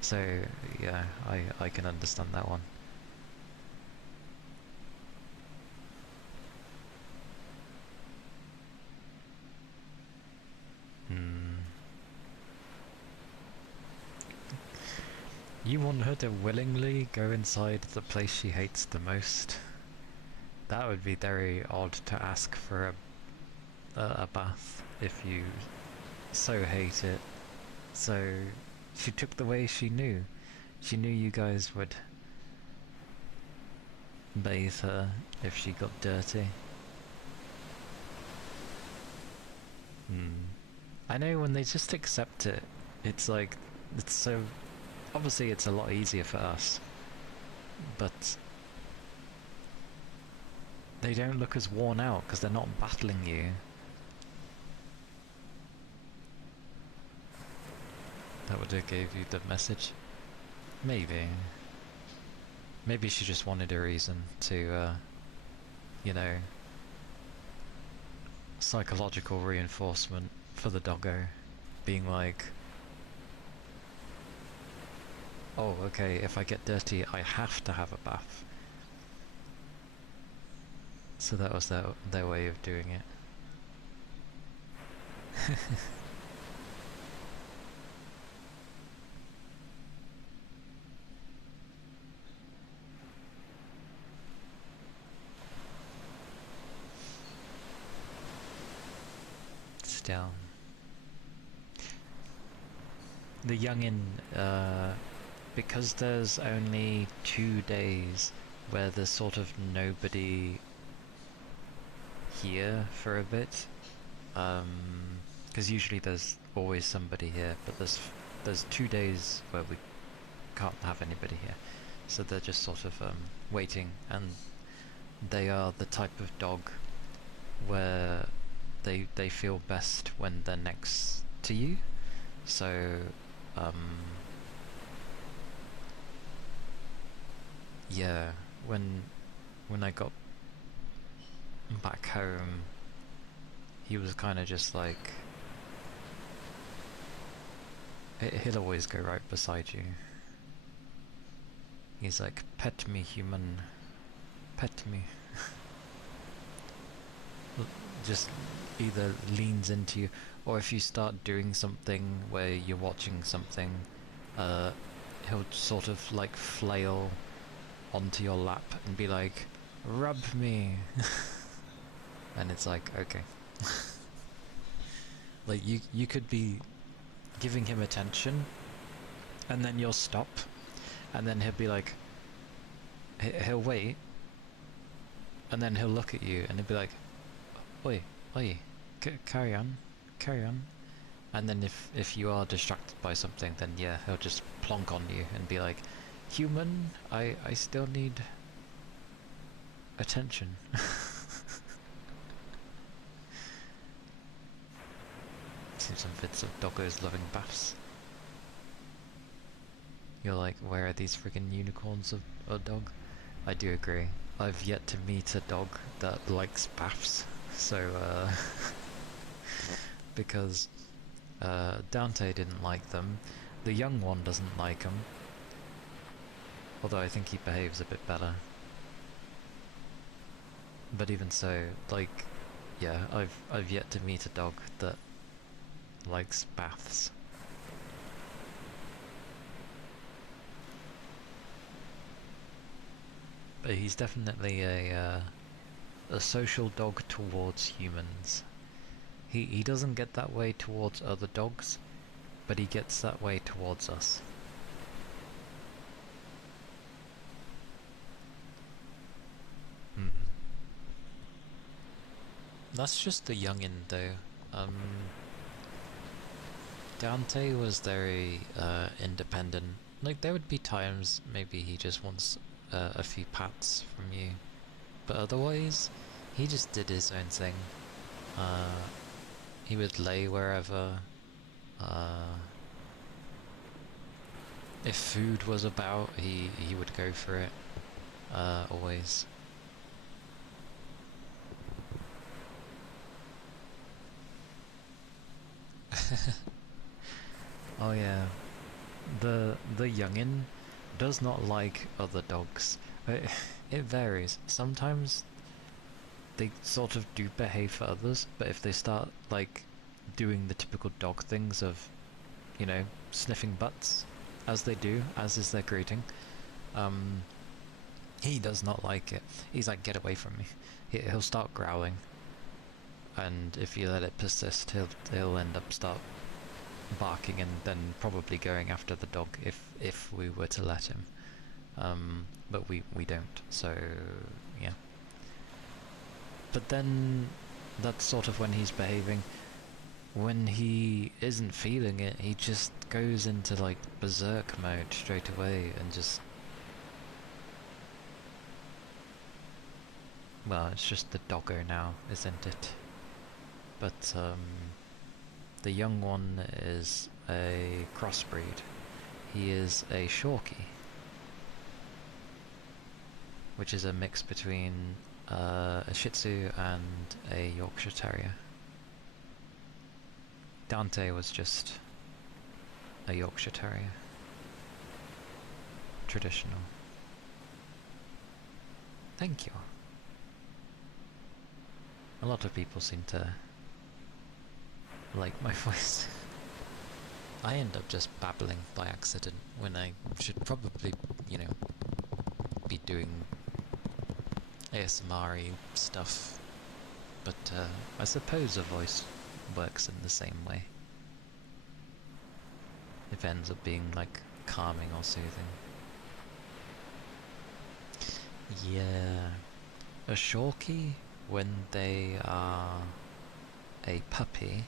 So yeah, I can understand that one. You want her to willingly go inside the place she hates the most? That would be very odd to ask for a bath if you so hate it. So she took the way she knew. She knew you guys would bathe her if she got dirty. I know when they just accept it, it's like, it's so... Obviously it's a lot easier for us, but they don't look as worn out because they're not battling you. That would have gave you the message. Maybe. Maybe she just wanted a reason to, you know, psychological reinforcement for the doggo. Being like, oh, okay, if I get dirty, I have to have a bath. So that was their way of doing it. Still. the youngin, because there's only 2 days where there's sort of nobody here for a bit, because usually there's always somebody here, but there's 2 days where we can't have anybody here, so they're just sort of waiting, and they are the type of dog where they feel best when they're next to you. So yeah, when I got back home, he was kind of just like, he'll always go right beside you. He's like, pet me, human, pet me. Just either leans into you, or if you start doing something where you're watching something, he'll sort of like flail onto your lap and be like, rub me. And it's like, okay. Like you could be giving him attention, and then you'll stop, and then he'll be like, he'll wait, and then he'll look at you and he'll be like, oi, oi, carry on, carry on. And then if you are distracted by something, then yeah, he'll just plonk on you and be like, human, I still need attention. Seen some vids of doggos loving baths. You're like, where are these friggin' unicorns of a dog? I do agree. I've yet to meet a dog that likes baths, so because Dante didn't like them, the young one doesn't like them, although I think he behaves a bit better. But even so, like, yeah, I've yet to meet a dog that likes baths. But he's definitely a social dog towards humans. He doesn't get that way towards other dogs, but he gets that way towards us. Hmm. That's just the youngin though. Dante was very independent. Like, there would be times maybe he just wants a few pats from you, but otherwise he just did his own thing. He would lay wherever. If food was about, he would go for it. Always. Oh yeah, the youngin does not like other dogs. It varies. Sometimes they sort of do behave for others, but if they start like doing the typical dog things of, you know, sniffing butts, as they do, as is their greeting, he does not like it. He's like, get away from me. He'll start growling, and if you let it persist, he'll end up start barking and then probably going after the dog if we were to let him. But we don't, so yeah. But then that's sort of when he's behaving. When he isn't feeling it, he just goes into like berserk mode straight away and just... Well, it's just the doggo now, isn't it? But the young one is a crossbreed. He is a Shorkie, which is a mix between a Shih Tzu and a Yorkshire Terrier. Dante was just a Yorkshire Terrier. Traditional. Thank you. A lot of people seem to like my voice. I end up just babbling by accident when I should probably, you know, be doing ASMR-y stuff, but I suppose a voice works in the same way. if it ends up being like calming or soothing. Yeah, a Shorkie, when they are a puppy,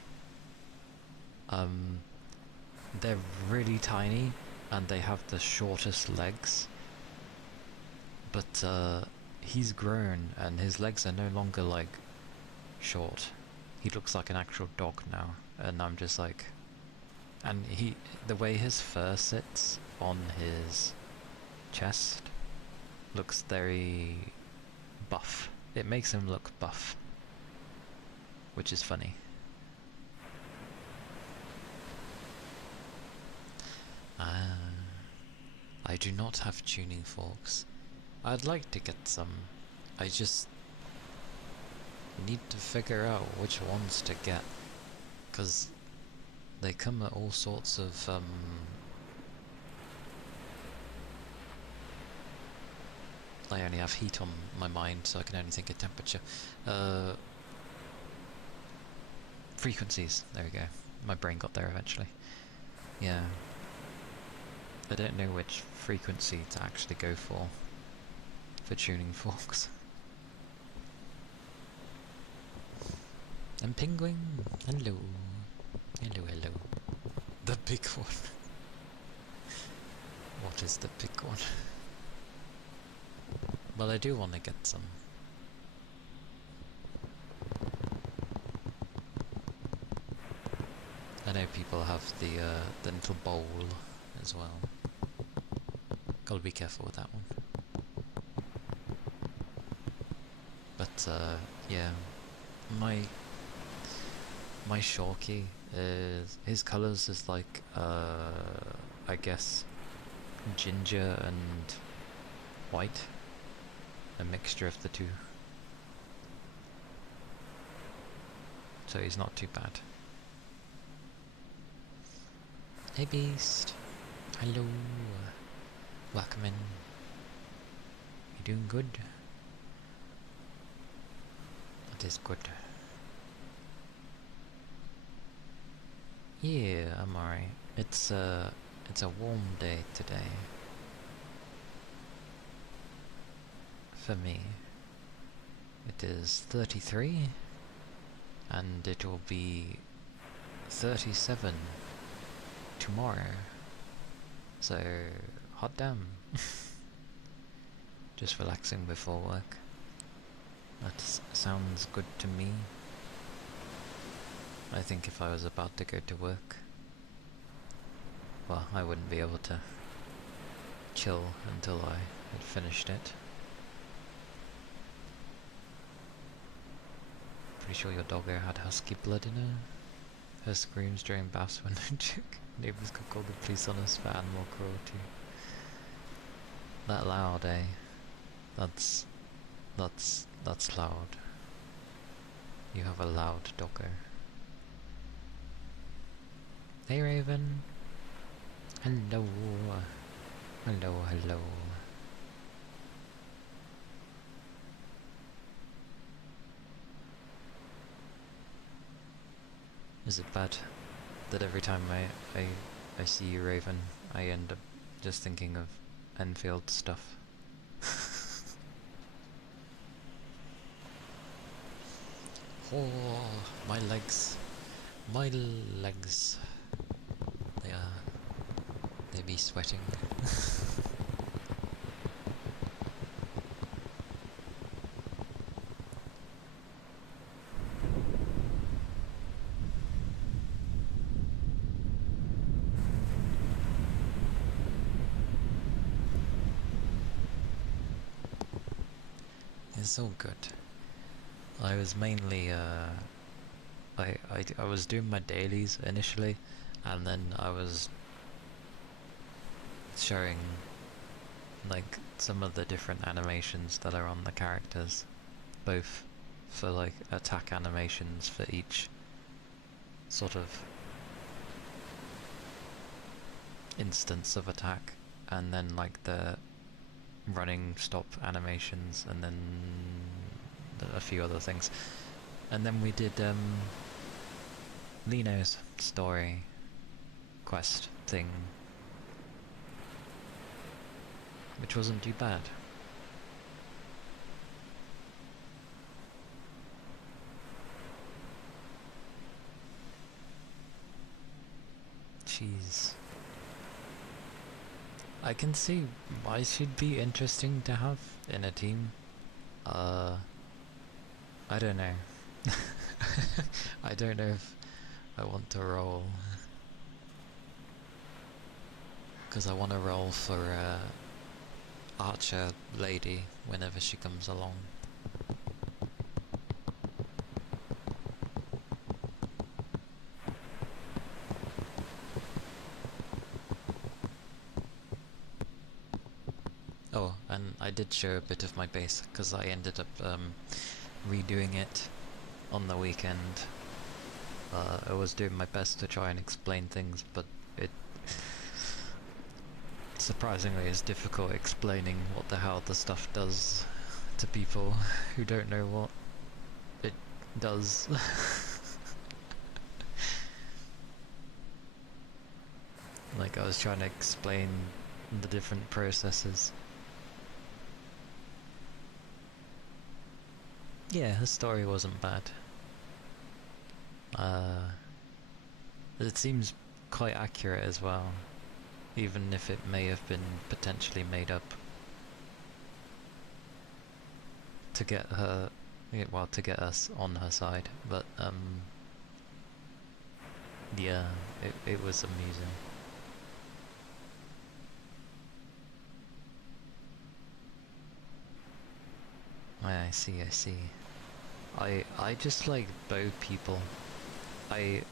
they're really tiny and they have the shortest legs, but he's grown and his legs are no longer like short. He looks like an actual dog now, and I'm just like, and the way his fur sits on his chest looks very buff. It makes him look buff, which is funny. I do not have tuning forks. I'd like to get some. I just need to figure out which ones to get, because they come at all sorts of I only have heat on my mind, so I can only think of temperature. Frequencies, there we go. My brain got there eventually. Yeah. I don't know which frequency to actually go for tuning forks. And penguin, hello. Hello, hello. The big one. What is the big one? Well, I do want to get some. I know people have the little bowl as well. Gotta be careful with that one. But yeah, my Shorkie is, his colours is like I guess ginger and white, a mixture of the two. So he's not too bad. Hey Beast, hello, welcome in. You doing good? That is good. Yeah, I'm alright. It's a warm day today. For me. It is 33 and it will be 37 tomorrow. So, hot damn. Just relaxing before work. That sounds good to me. I think if I was about to go to work, well, I wouldn't be able to chill until I had finished it. Pretty sure your doggo had husky blood in her. Her screams during baths when no joke. Neighbours could call the police on us for animal cruelty. That loud, eh? That's loud. You have a loud doggo. Hey Raven. Hello. Hello, hello. Is it bad that every time I see you, Raven, I end up just thinking of Enfield stuff? Oh, my legs. My legs. They be sweating. It's all good. I was mainly I was doing my dailies initially, and then I was showing like some of the different animations that are on the characters, both for like attack animations for each sort of instance of attack, and then like the running stop animations, and then a few other things. And then we did Lino's story quest, thing, which wasn't too bad. Jeez. I can see why she'd be interesting to have in a team. I don't know. I don't know if I want to roll. Because I want to roll for Archer Lady whenever she comes along. Oh, and I did show a bit of my base because I ended up redoing it on the weekend. I was doing my best to try and explain things, but it surprisingly is difficult explaining what the hell the stuff does to people who don't know what it does. Like, I was trying to explain the different processes. Yeah, her story wasn't bad. It seems quite accurate as well, even if it may have been potentially made up to get her, well, to get us on her side, but yeah, it was amusing. I see, I see. I just like bow people. I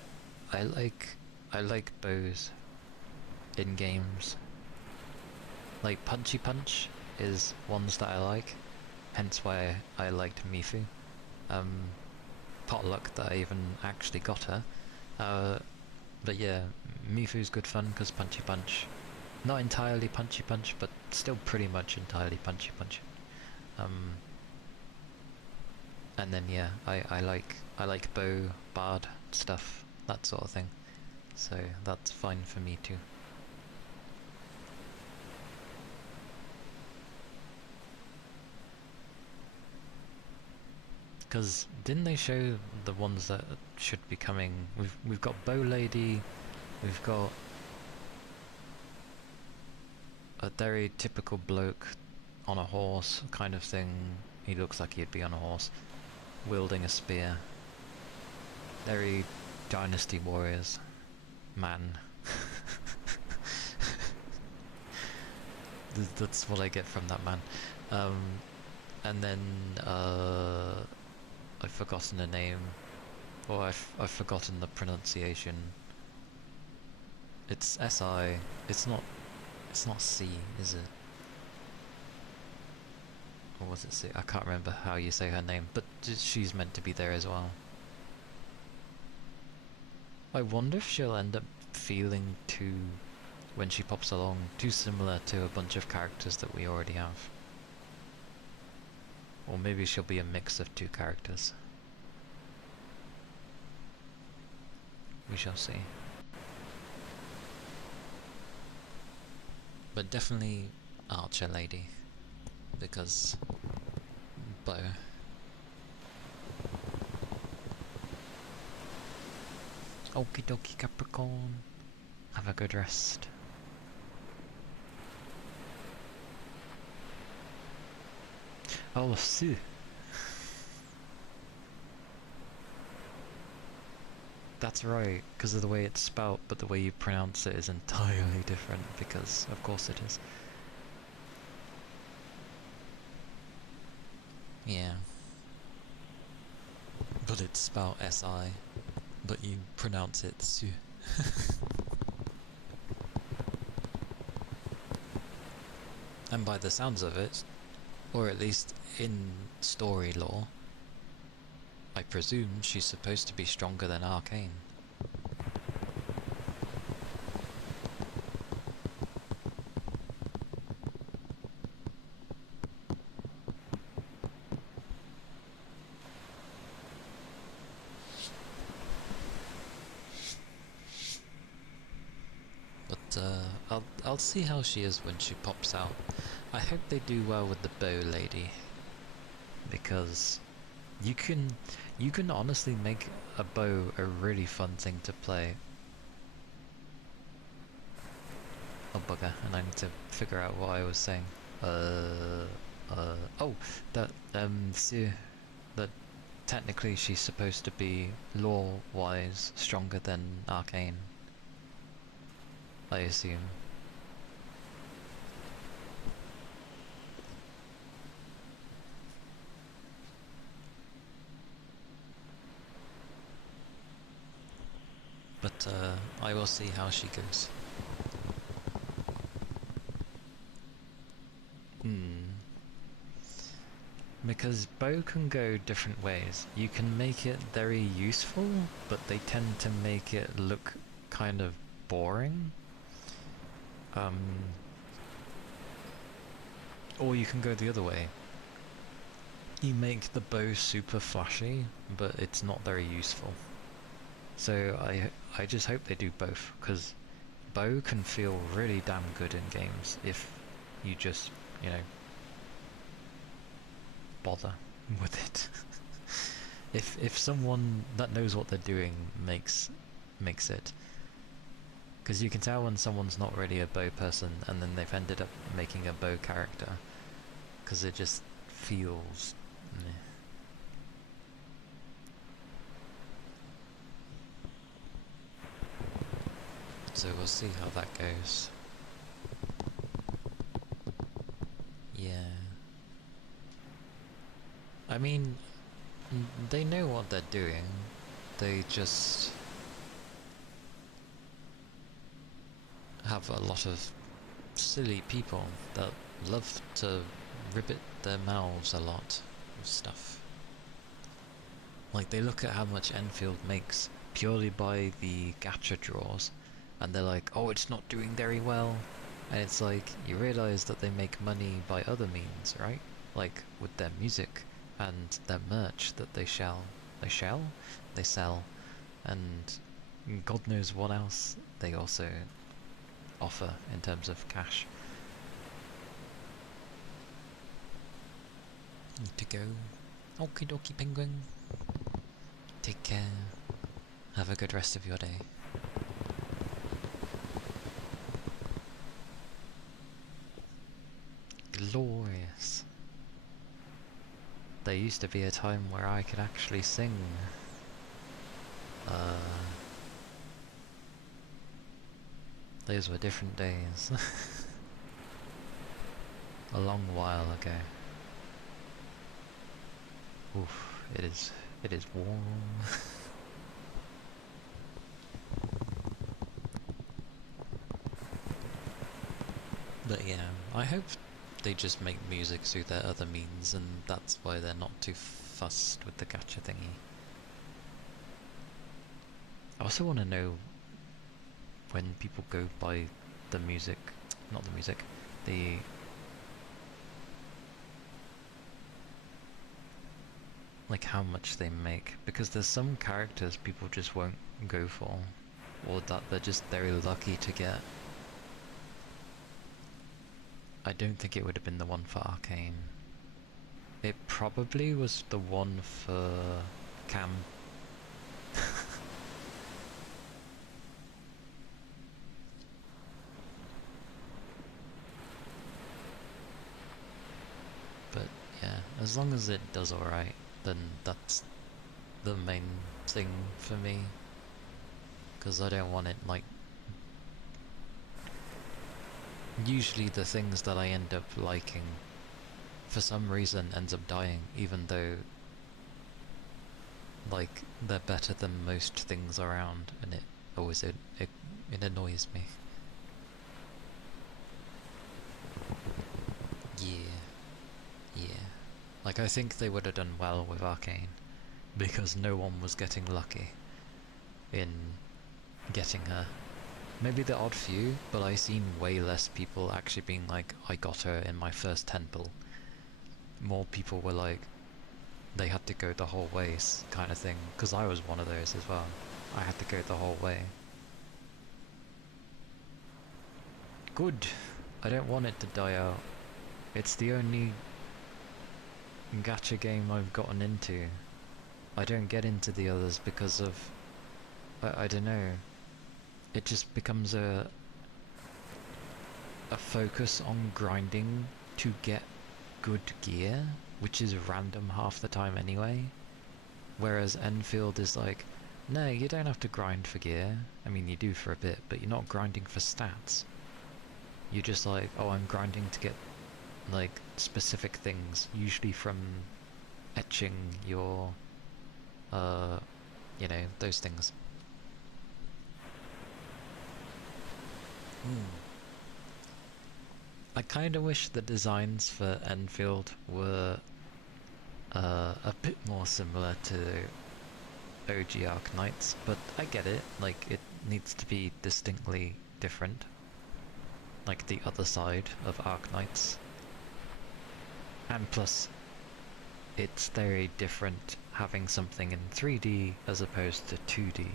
I like I like bows in games. Like Punchy Punch is ones that I like, hence why I liked Mifu. Potluck that I even actually got her. But yeah, Mifu's good fun because Punchy Punch. Not entirely Punchy Punch, but still pretty much entirely Punchy Punch. And then yeah, I like bow, bard stuff, that sort of thing. So that's fine for me too. Because didn't they show the ones that should be coming? We've got Bow Lady, we've got a very typical bloke on a horse kind of thing. He looks like he'd be on a horse, wielding a spear. Very Dynasty Warriors man. That's what I get from that man. And then I've forgotten the name, or I've forgotten the pronunciation. It's SI. It's not C, is it? Or was it C? I can't remember how you say her name, but she's meant to be there as well. I wonder if she'll end up feeling too, when she pops along, too similar to a bunch of characters that we already have. Or maybe she'll be a mix of two characters. We shall see. But definitely Archer Lady, because bow. Okie dokie Capricorn. Have a good rest. Oh, Sue. That's right, because of the way it's spelt, but the way you pronounce it is entirely different, because of course it is. Yeah. But it's spelled S-I, but you pronounce it Sue. And by the sounds of it, or at least in story lore, I presume she's supposed to be stronger than Arcane. But But I'll see how she is when she pops out. I hope they do well with the bow lady, because you can honestly make a bow a really fun thing to play. Oh bugger, and I need to figure out what I was saying. Oh, that that technically she's supposed to be lore-wise stronger than Arcane, I assume. But I will see how she goes. Because bow can go different ways. You can make it very useful, but they tend to make it look kind of boring. Or you can go the other way. You make the bow super flashy, but it's not very useful. So I just hope they do both, because bow can feel really damn good in games if you just, you know, bother with it. if someone that knows what they're doing makes it, because you can tell when someone's not really a bow person and then they've ended up making a bow character, because it just feels meh. So we'll see how that goes. Yeah. I mean, they know what they're doing. They just have a lot of silly people that love to ribbit their mouths a lot with stuff. Like, they look at how much Enfield makes purely by the gacha draws, and they're like, oh, it's not doing very well. And it's like, you realise that they make money by other means, right? Like, with their music and their merch that they sell, and God knows what else they also offer in terms of cash. Need to go. Okie dokie, penguin. Take care. Have a good rest of your day. Glorious. There used to be a time where I could actually sing. Those were different days. A long while ago. Oof, it is warm. But yeah, I hope they just make music through their other means, and that's why they're not too fussed with the gacha thingy. I also want to know when people go buy the music, not the music, the like how much they make, because there's some characters people just won't go for, or that they're just very lucky to get. I don't think it would have been the one for Arcane. It probably was the one for Cam. But yeah, as long as it does alright, then that's the main thing for me. Because I don't want it, like... Usually the things that I end up liking, for some reason, ends up dying, even though, like, they're better than most things around, and it always it annoys me. Yeah. Like, I think they would have done well with Arcane, because no one was getting lucky in getting her. Maybe the odd few, but I seen way less people actually being like, I got her in my first temple. More people were like, they had to go the whole way kind of thing, because I was one of those as well. I had to go the whole way. Good. I don't want it to die out. It's the only gacha game I've gotten into. I don't get into the others because of... I don't know. It just becomes a focus on grinding to get good gear, which is random half the time anyway. Whereas Enfield is like, no, you don't have to grind for gear. I mean, you do for a bit, but you're not grinding for stats. You're just like, oh, I'm grinding to get, like, specific things, usually from etching your, you know, those things. I kind of wish the designs for Enfield were a bit more similar to OG Arknights, but I get it, like, it needs to be distinctly different, like the other side of Arknights. And plus, it's very different having something in 3D as opposed to 2D.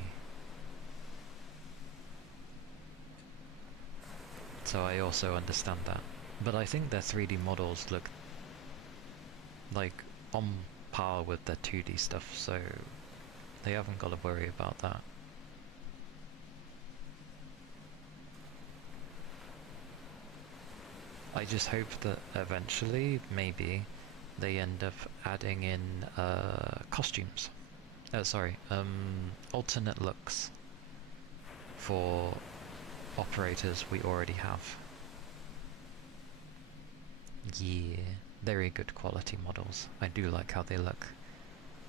So I also understand that. But I think their 3D models look like on par with their 2D stuff, so they haven't got to worry about that. I just hope that eventually, maybe, they end up adding in costumes. Alternate looks for operators we already have. Yeah, very good quality models. I do like how they look.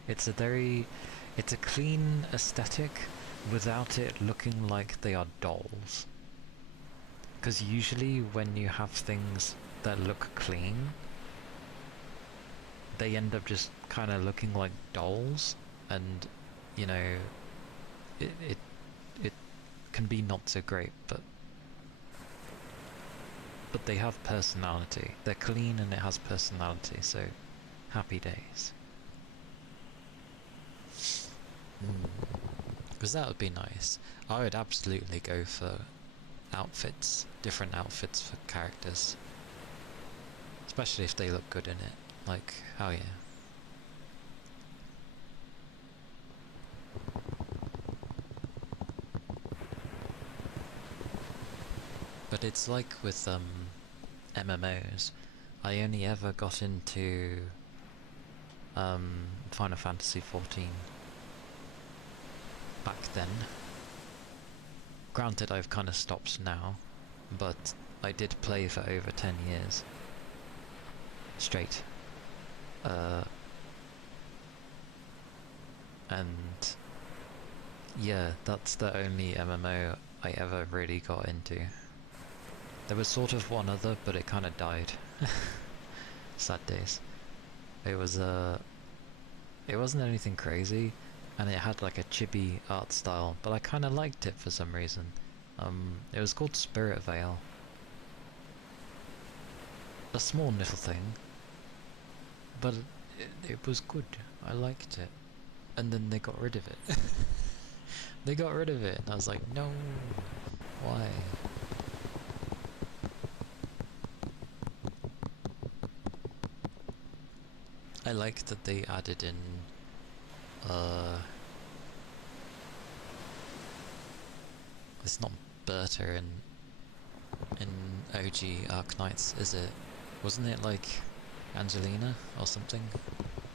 It's a clean aesthetic without it looking like they are dolls. Because usually when you have things that look clean, they end up just kind of looking like dolls, and you know, it can be not so great, but they have personality. They're clean and it has personality, so happy days. Because that would be nice. I would absolutely go for outfits, different outfits for characters. Especially if they look good in it. Like, hell yeah. But it's like with MMOs. I only ever got into Final Fantasy XIV back then. Granted, I've kind of stopped now, but I did play for over 10 years straight. And yeah, that's the only MMO I ever really got into. There was sort of one other, but it kind of died. Sad days. It wasn't anything crazy, and it had like a chibi art style, but I kind of liked it for some reason. It was called Spirit Vale. A small little thing, but it was good. I liked it. And then they got rid of it. They got rid of it, and I was like, no, why? I like that they added in it's not Berta in OG Arknights, is it? Wasn't it like Angelina or something?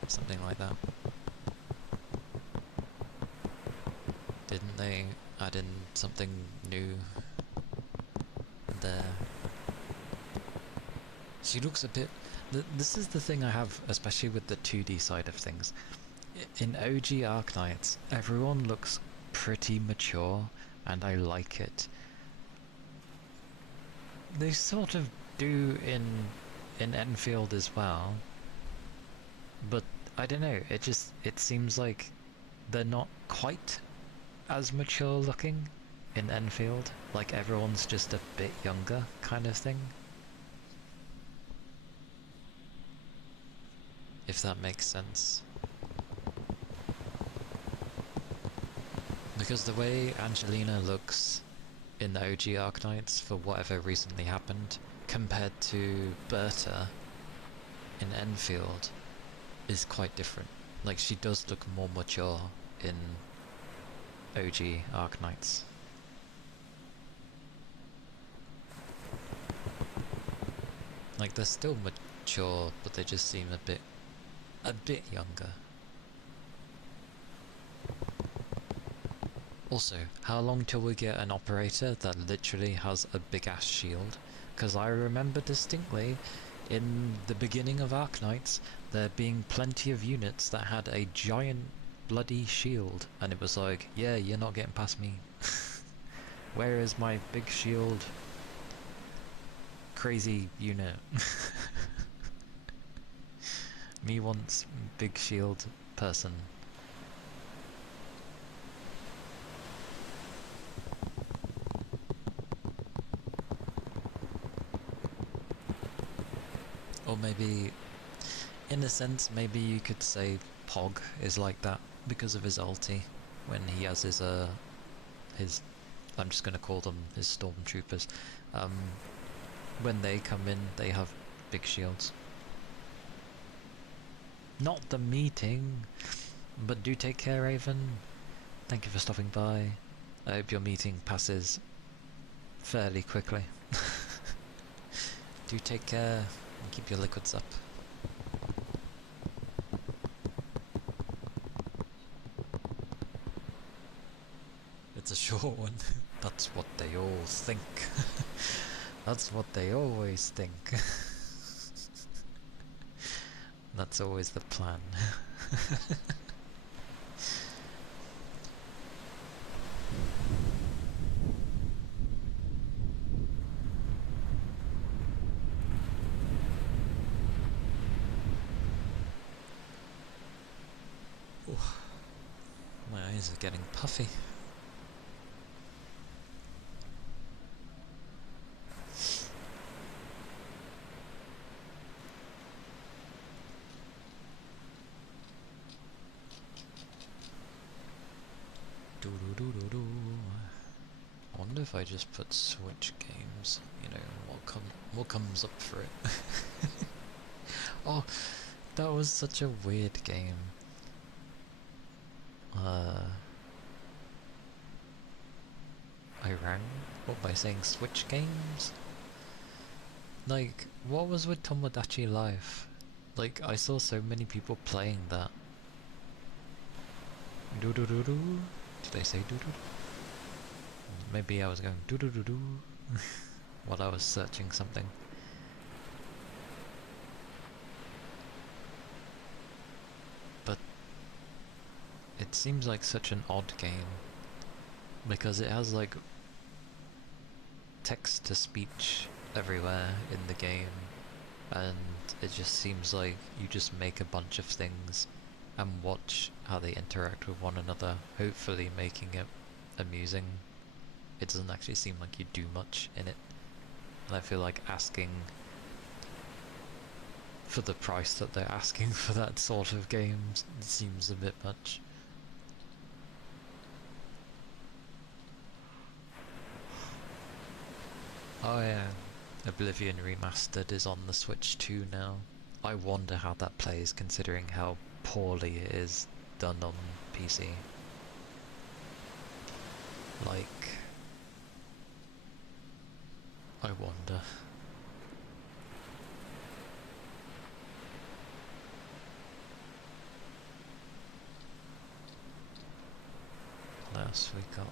Something like that. Didn't they add in something new there? She looks a bit... This is the thing I have, especially with the 2D side of things. In OG Arknights, everyone looks pretty mature, and I like it. They sort of do in Enfield as well, but I don't know, it seems like they're not quite as mature looking in Enfield, like everyone's just a bit younger kind of thing. If that makes sense. Because the way Angelina looks in the OG Arknights for whatever recently happened, compared to Berta in Enfield, is quite different. Like, she does look more mature in OG Arknights. Like, they're still mature, but they just seem a bit younger. Also, how long till we get an operator that literally has a big ass shield? Because I remember distinctly in the beginning of Arknights there being plenty of units that had a giant bloody shield, and it was like, yeah, you're not getting past me. Where is my big shield crazy unit? Me wants big shield person. Or maybe, in a sense, maybe you could say Pog is like that because of his ulti when he has his I'm just gonna call them his stormtroopers. When they come in, they have big shields. Not the meeting, but do take care, Raven. Thank you for stopping by. I hope your meeting passes fairly quickly. Do take care and keep your liquids up. It's a short one. That's what they all think. That's what they always think. That's always the plan. Ooh, my eyes are getting puffy. I wonder if I just put Switch games, you know, what comes up for it. Oh, that was such a weird game. I rang? What, by saying Switch games? Like, what was with Tomodachi Life? Like, I saw so many people playing that. Doo-doo-doo-doo? Did I say doo-doo? Maybe I was going doo-doo-doo-doo while I was searching something. But it seems like such an odd game because it has like text-to-speech everywhere in the game, and it just seems like you just make a bunch of things and watch how they interact with one another, hopefully making it amusing. It doesn't actually seem like you do much in it, and I feel like asking for the price that they're asking for that sort of game seems a bit much. Oh yeah, Oblivion Remastered is on the Switch 2 now. I wonder how that plays considering how poorly it is done on PC. Like, I wonder. What else we got?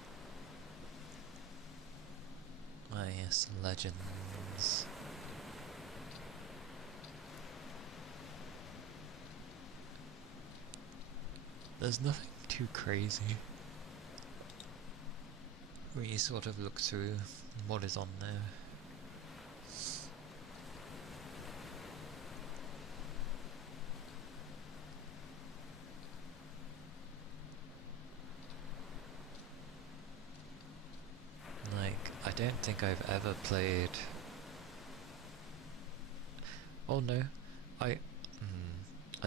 Ah yes, Legends. There's nothing too crazy. When you sort of look through what is on there. Like, I don't think I've ever played... Oh no, I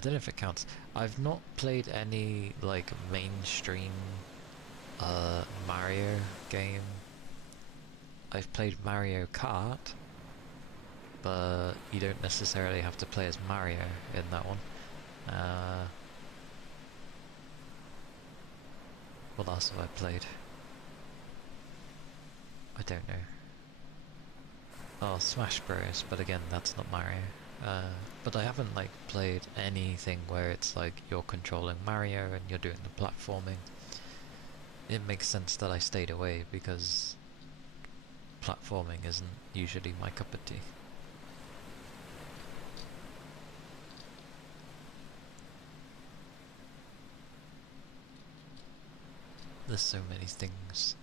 don't know if it counts. I've not played any, like, mainstream Mario game. I've played Mario Kart, but you don't necessarily have to play as Mario in that one. What else have I played? I don't know. Oh, Smash Bros, but again, that's not Mario. But I haven't like played anything where it's like you're controlling Mario and you're doing the platforming. It makes sense that I stayed away because platforming isn't usually my cup of tea. There's so many things.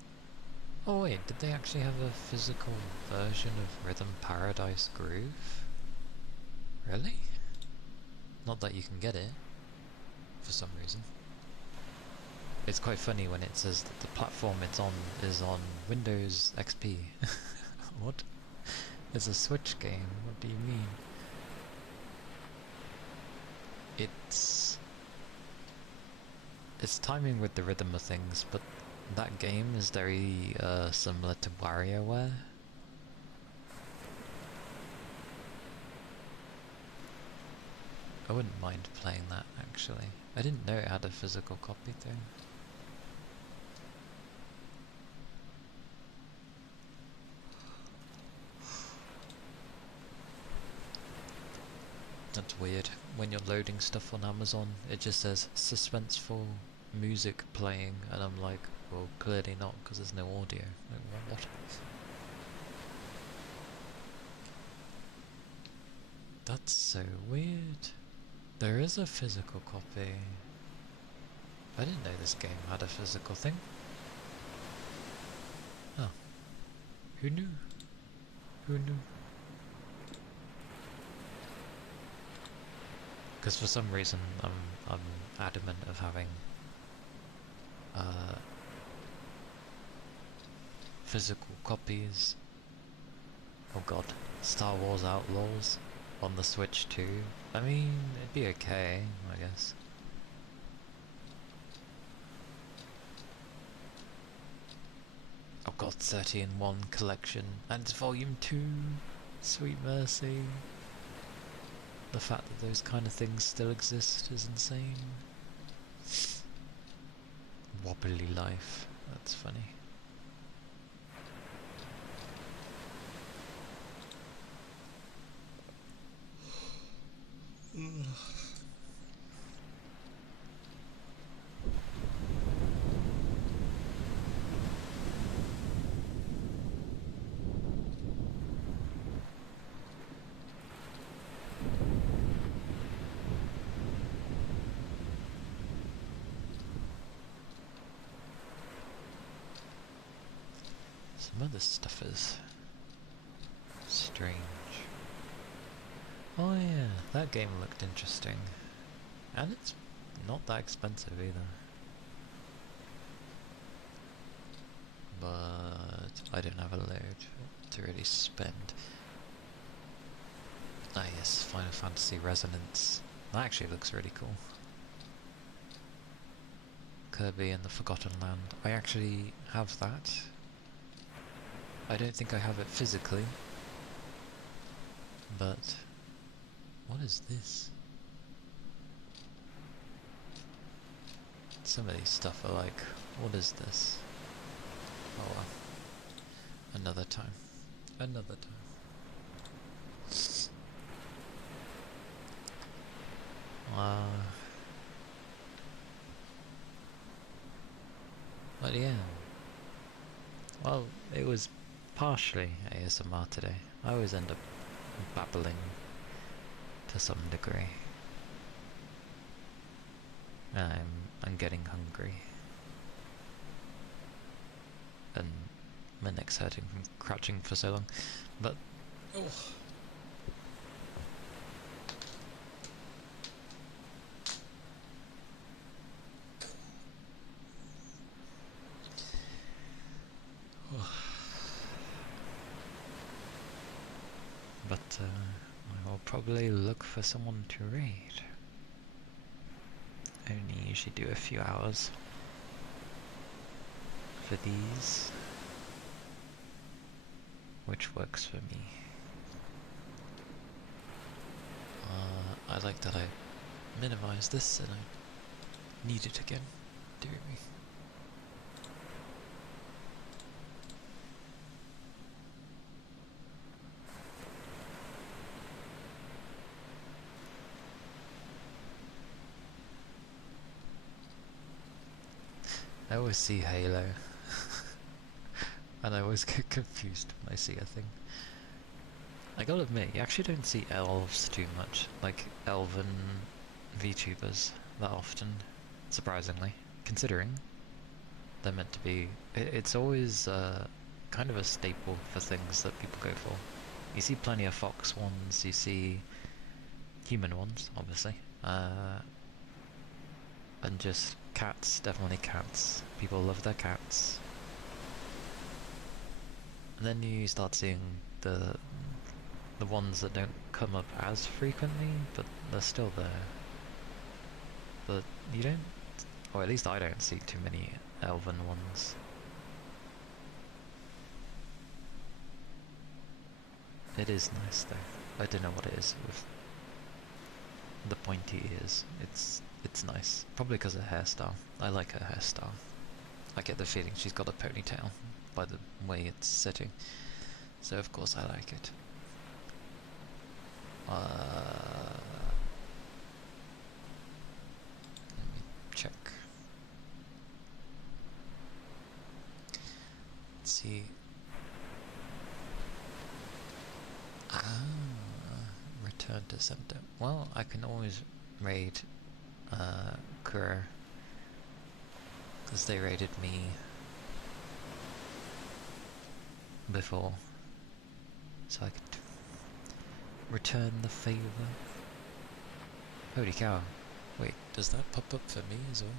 Oh wait, did they actually have a physical version of Rhythm Paradise Groove? Really? Not that you can get it, for some reason. It's quite funny when it says that the platform it's on is on Windows XP. What? It's a Switch game, what do you mean? It's timing with the rhythm of things, but that game is very similar to WarioWare. I wouldn't mind playing that actually. I didn't know it had a physical copy though. That's weird. When you're loading stuff on Amazon, it just says suspenseful music playing, and I'm like, well, clearly not, because there's no audio. Like, what? That's so weird. There is a physical copy. I didn't know this game had a physical thing. Oh. Who knew? Who knew? Because for some reason I'm adamant of having physical copies. Oh god, Star Wars Outlaws on the Switch too. I mean, it'd be okay, I guess. I've got 30 in 1 collection, and it's volume 2. Sweet mercy. The fact that those kind of things still exist is insane. Wobbly life. That's funny. Some other stuff is strange. Oh yeah, that game looked interesting. And it's not that expensive either. But I don't have a load to really spend. Ah yes, Final Fantasy Resonance. That actually looks really cool. Kirby and the Forgotten Land. I actually have that. I don't think I have it physically. But what is this? Some of these stuff are like, what is this? Oh well. Another time. Another time. But yeah. Well, it was partially ASMR today. I always end up babbling to some degree. I'm getting hungry. And my neck's hurting from crouching for so long. But I will probably look for someone to raid. I only usually do a few hours for these. which works for me. I like that I minimized this and I need it again. Dear me. I always see Halo. And I always get confused when I see a thing. I gotta admit, you actually don't see elves too much, like elven VTubers, that often, surprisingly, considering they're meant to be. It's always kind of a staple for things that people go for. You see plenty of fox ones, you see human ones, obviously, and just cats, definitely cats. People love their cats. And then you start seeing the ones that don't come up as frequently, but they're still there. But you don't, or at least I don't see too many elven ones. It is nice though. I don't know what it is with the pointy ears. It's nice. Probably because of her hairstyle. I like her hairstyle. I get the feeling she's got a ponytail by the way it's sitting. So of course I like it. Let me check. Let's see. Return to center. Well, I can always raid Kura, because they raided me before, so I could return the favor. Holy cow. Wait, does that pop up for me as well?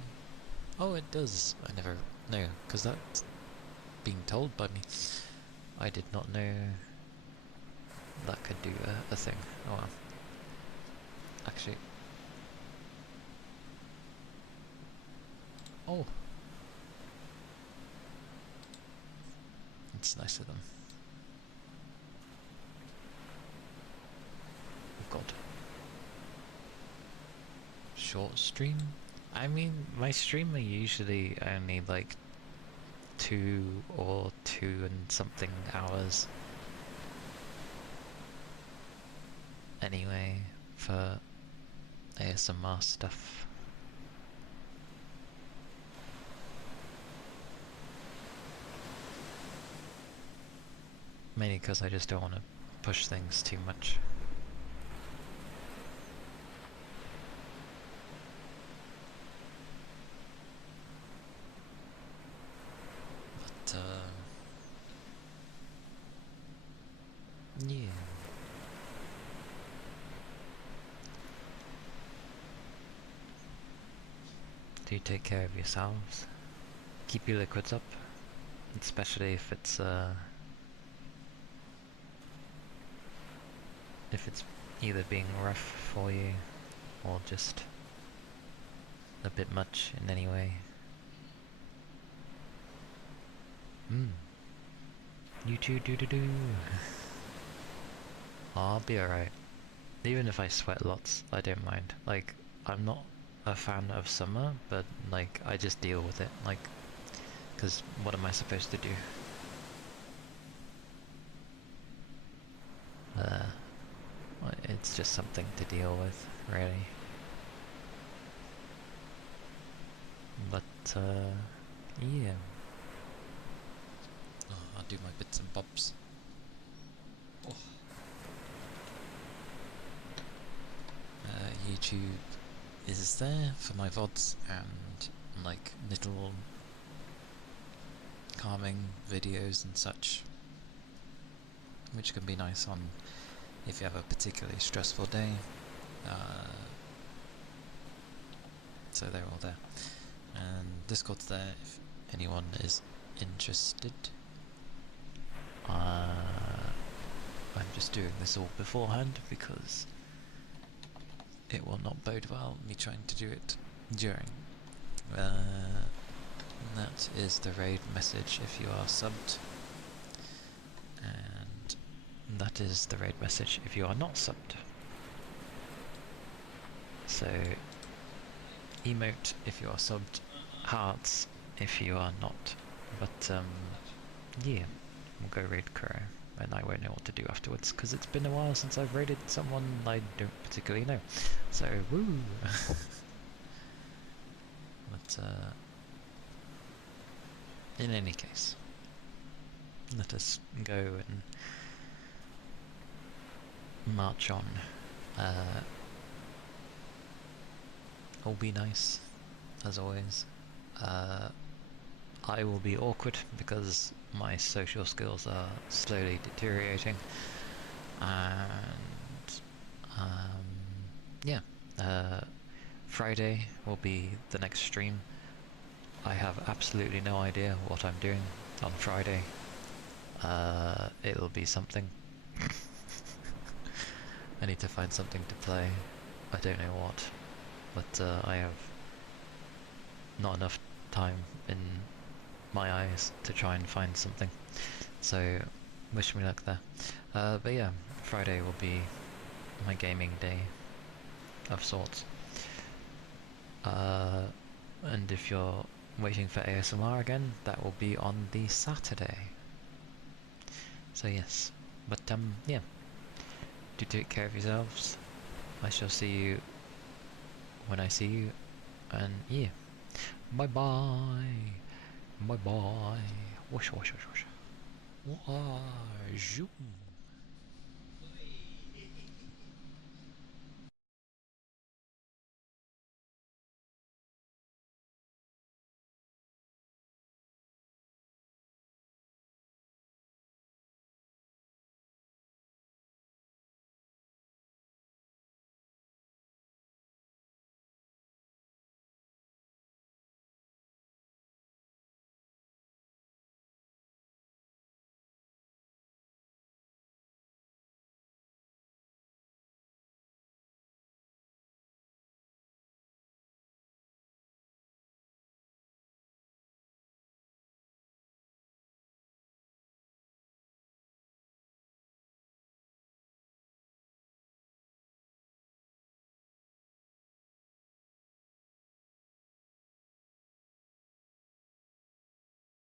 Oh, it does. I never know, because that's being told by me. I did not know that could do a thing. Oh well. Actually. Oh! It's nice of them. Oh god. Short stream? I mean, my stream are usually only like 2 or 2 and something hours. Anyway, for ASMR stuff. Mainly because I just don't want to push things too much. But, yeah. Do take care of yourselves. Keep your liquids up, especially if it's either being rough for you or just a bit much in any way. You too do. I'll be alright. Even if I sweat lots, I don't mind. Like, I'm not a fan of summer, but like, I just deal with it. Like, because what am I supposed to do? It's just something to deal with, really. But, yeah. Oh, I'll do my bits and bobs. Oh. YouTube is there for my VODs and like little calming videos and such, which can be nice on if you have a particularly stressful day. So they're all there, and Discord's there if anyone is interested. I'm just doing this all beforehand because it will not bode well me trying to do it during. That is the raid message if you are subbed, and That is the raid message if you are not subbed. So, emote if you are subbed, hearts if you are not. But, yeah, we'll go raid Kuro, and I won't know what to do afterwards, because it's been a while since I've raided someone I don't particularly know. So, woo! But, in any case, let us go and march on. All be nice, as always. I will be awkward because my social skills are slowly deteriorating, and yeah, Friday will be the next stream. I have absolutely no idea what I'm doing on Friday. It'll be something. I need to find something to play. I don't know what, but I have not enough time in my eyes to try and find something. So, wish me luck there. But yeah, Friday will be my gaming day of sorts. And if you're waiting for ASMR again, that will be on the Saturday. So yes, but yeah, do take care of yourselves. I shall see you when I see you, and yeah, bye bye, bye bye. Whoosh whoosh whoosh whoosh. Zoom.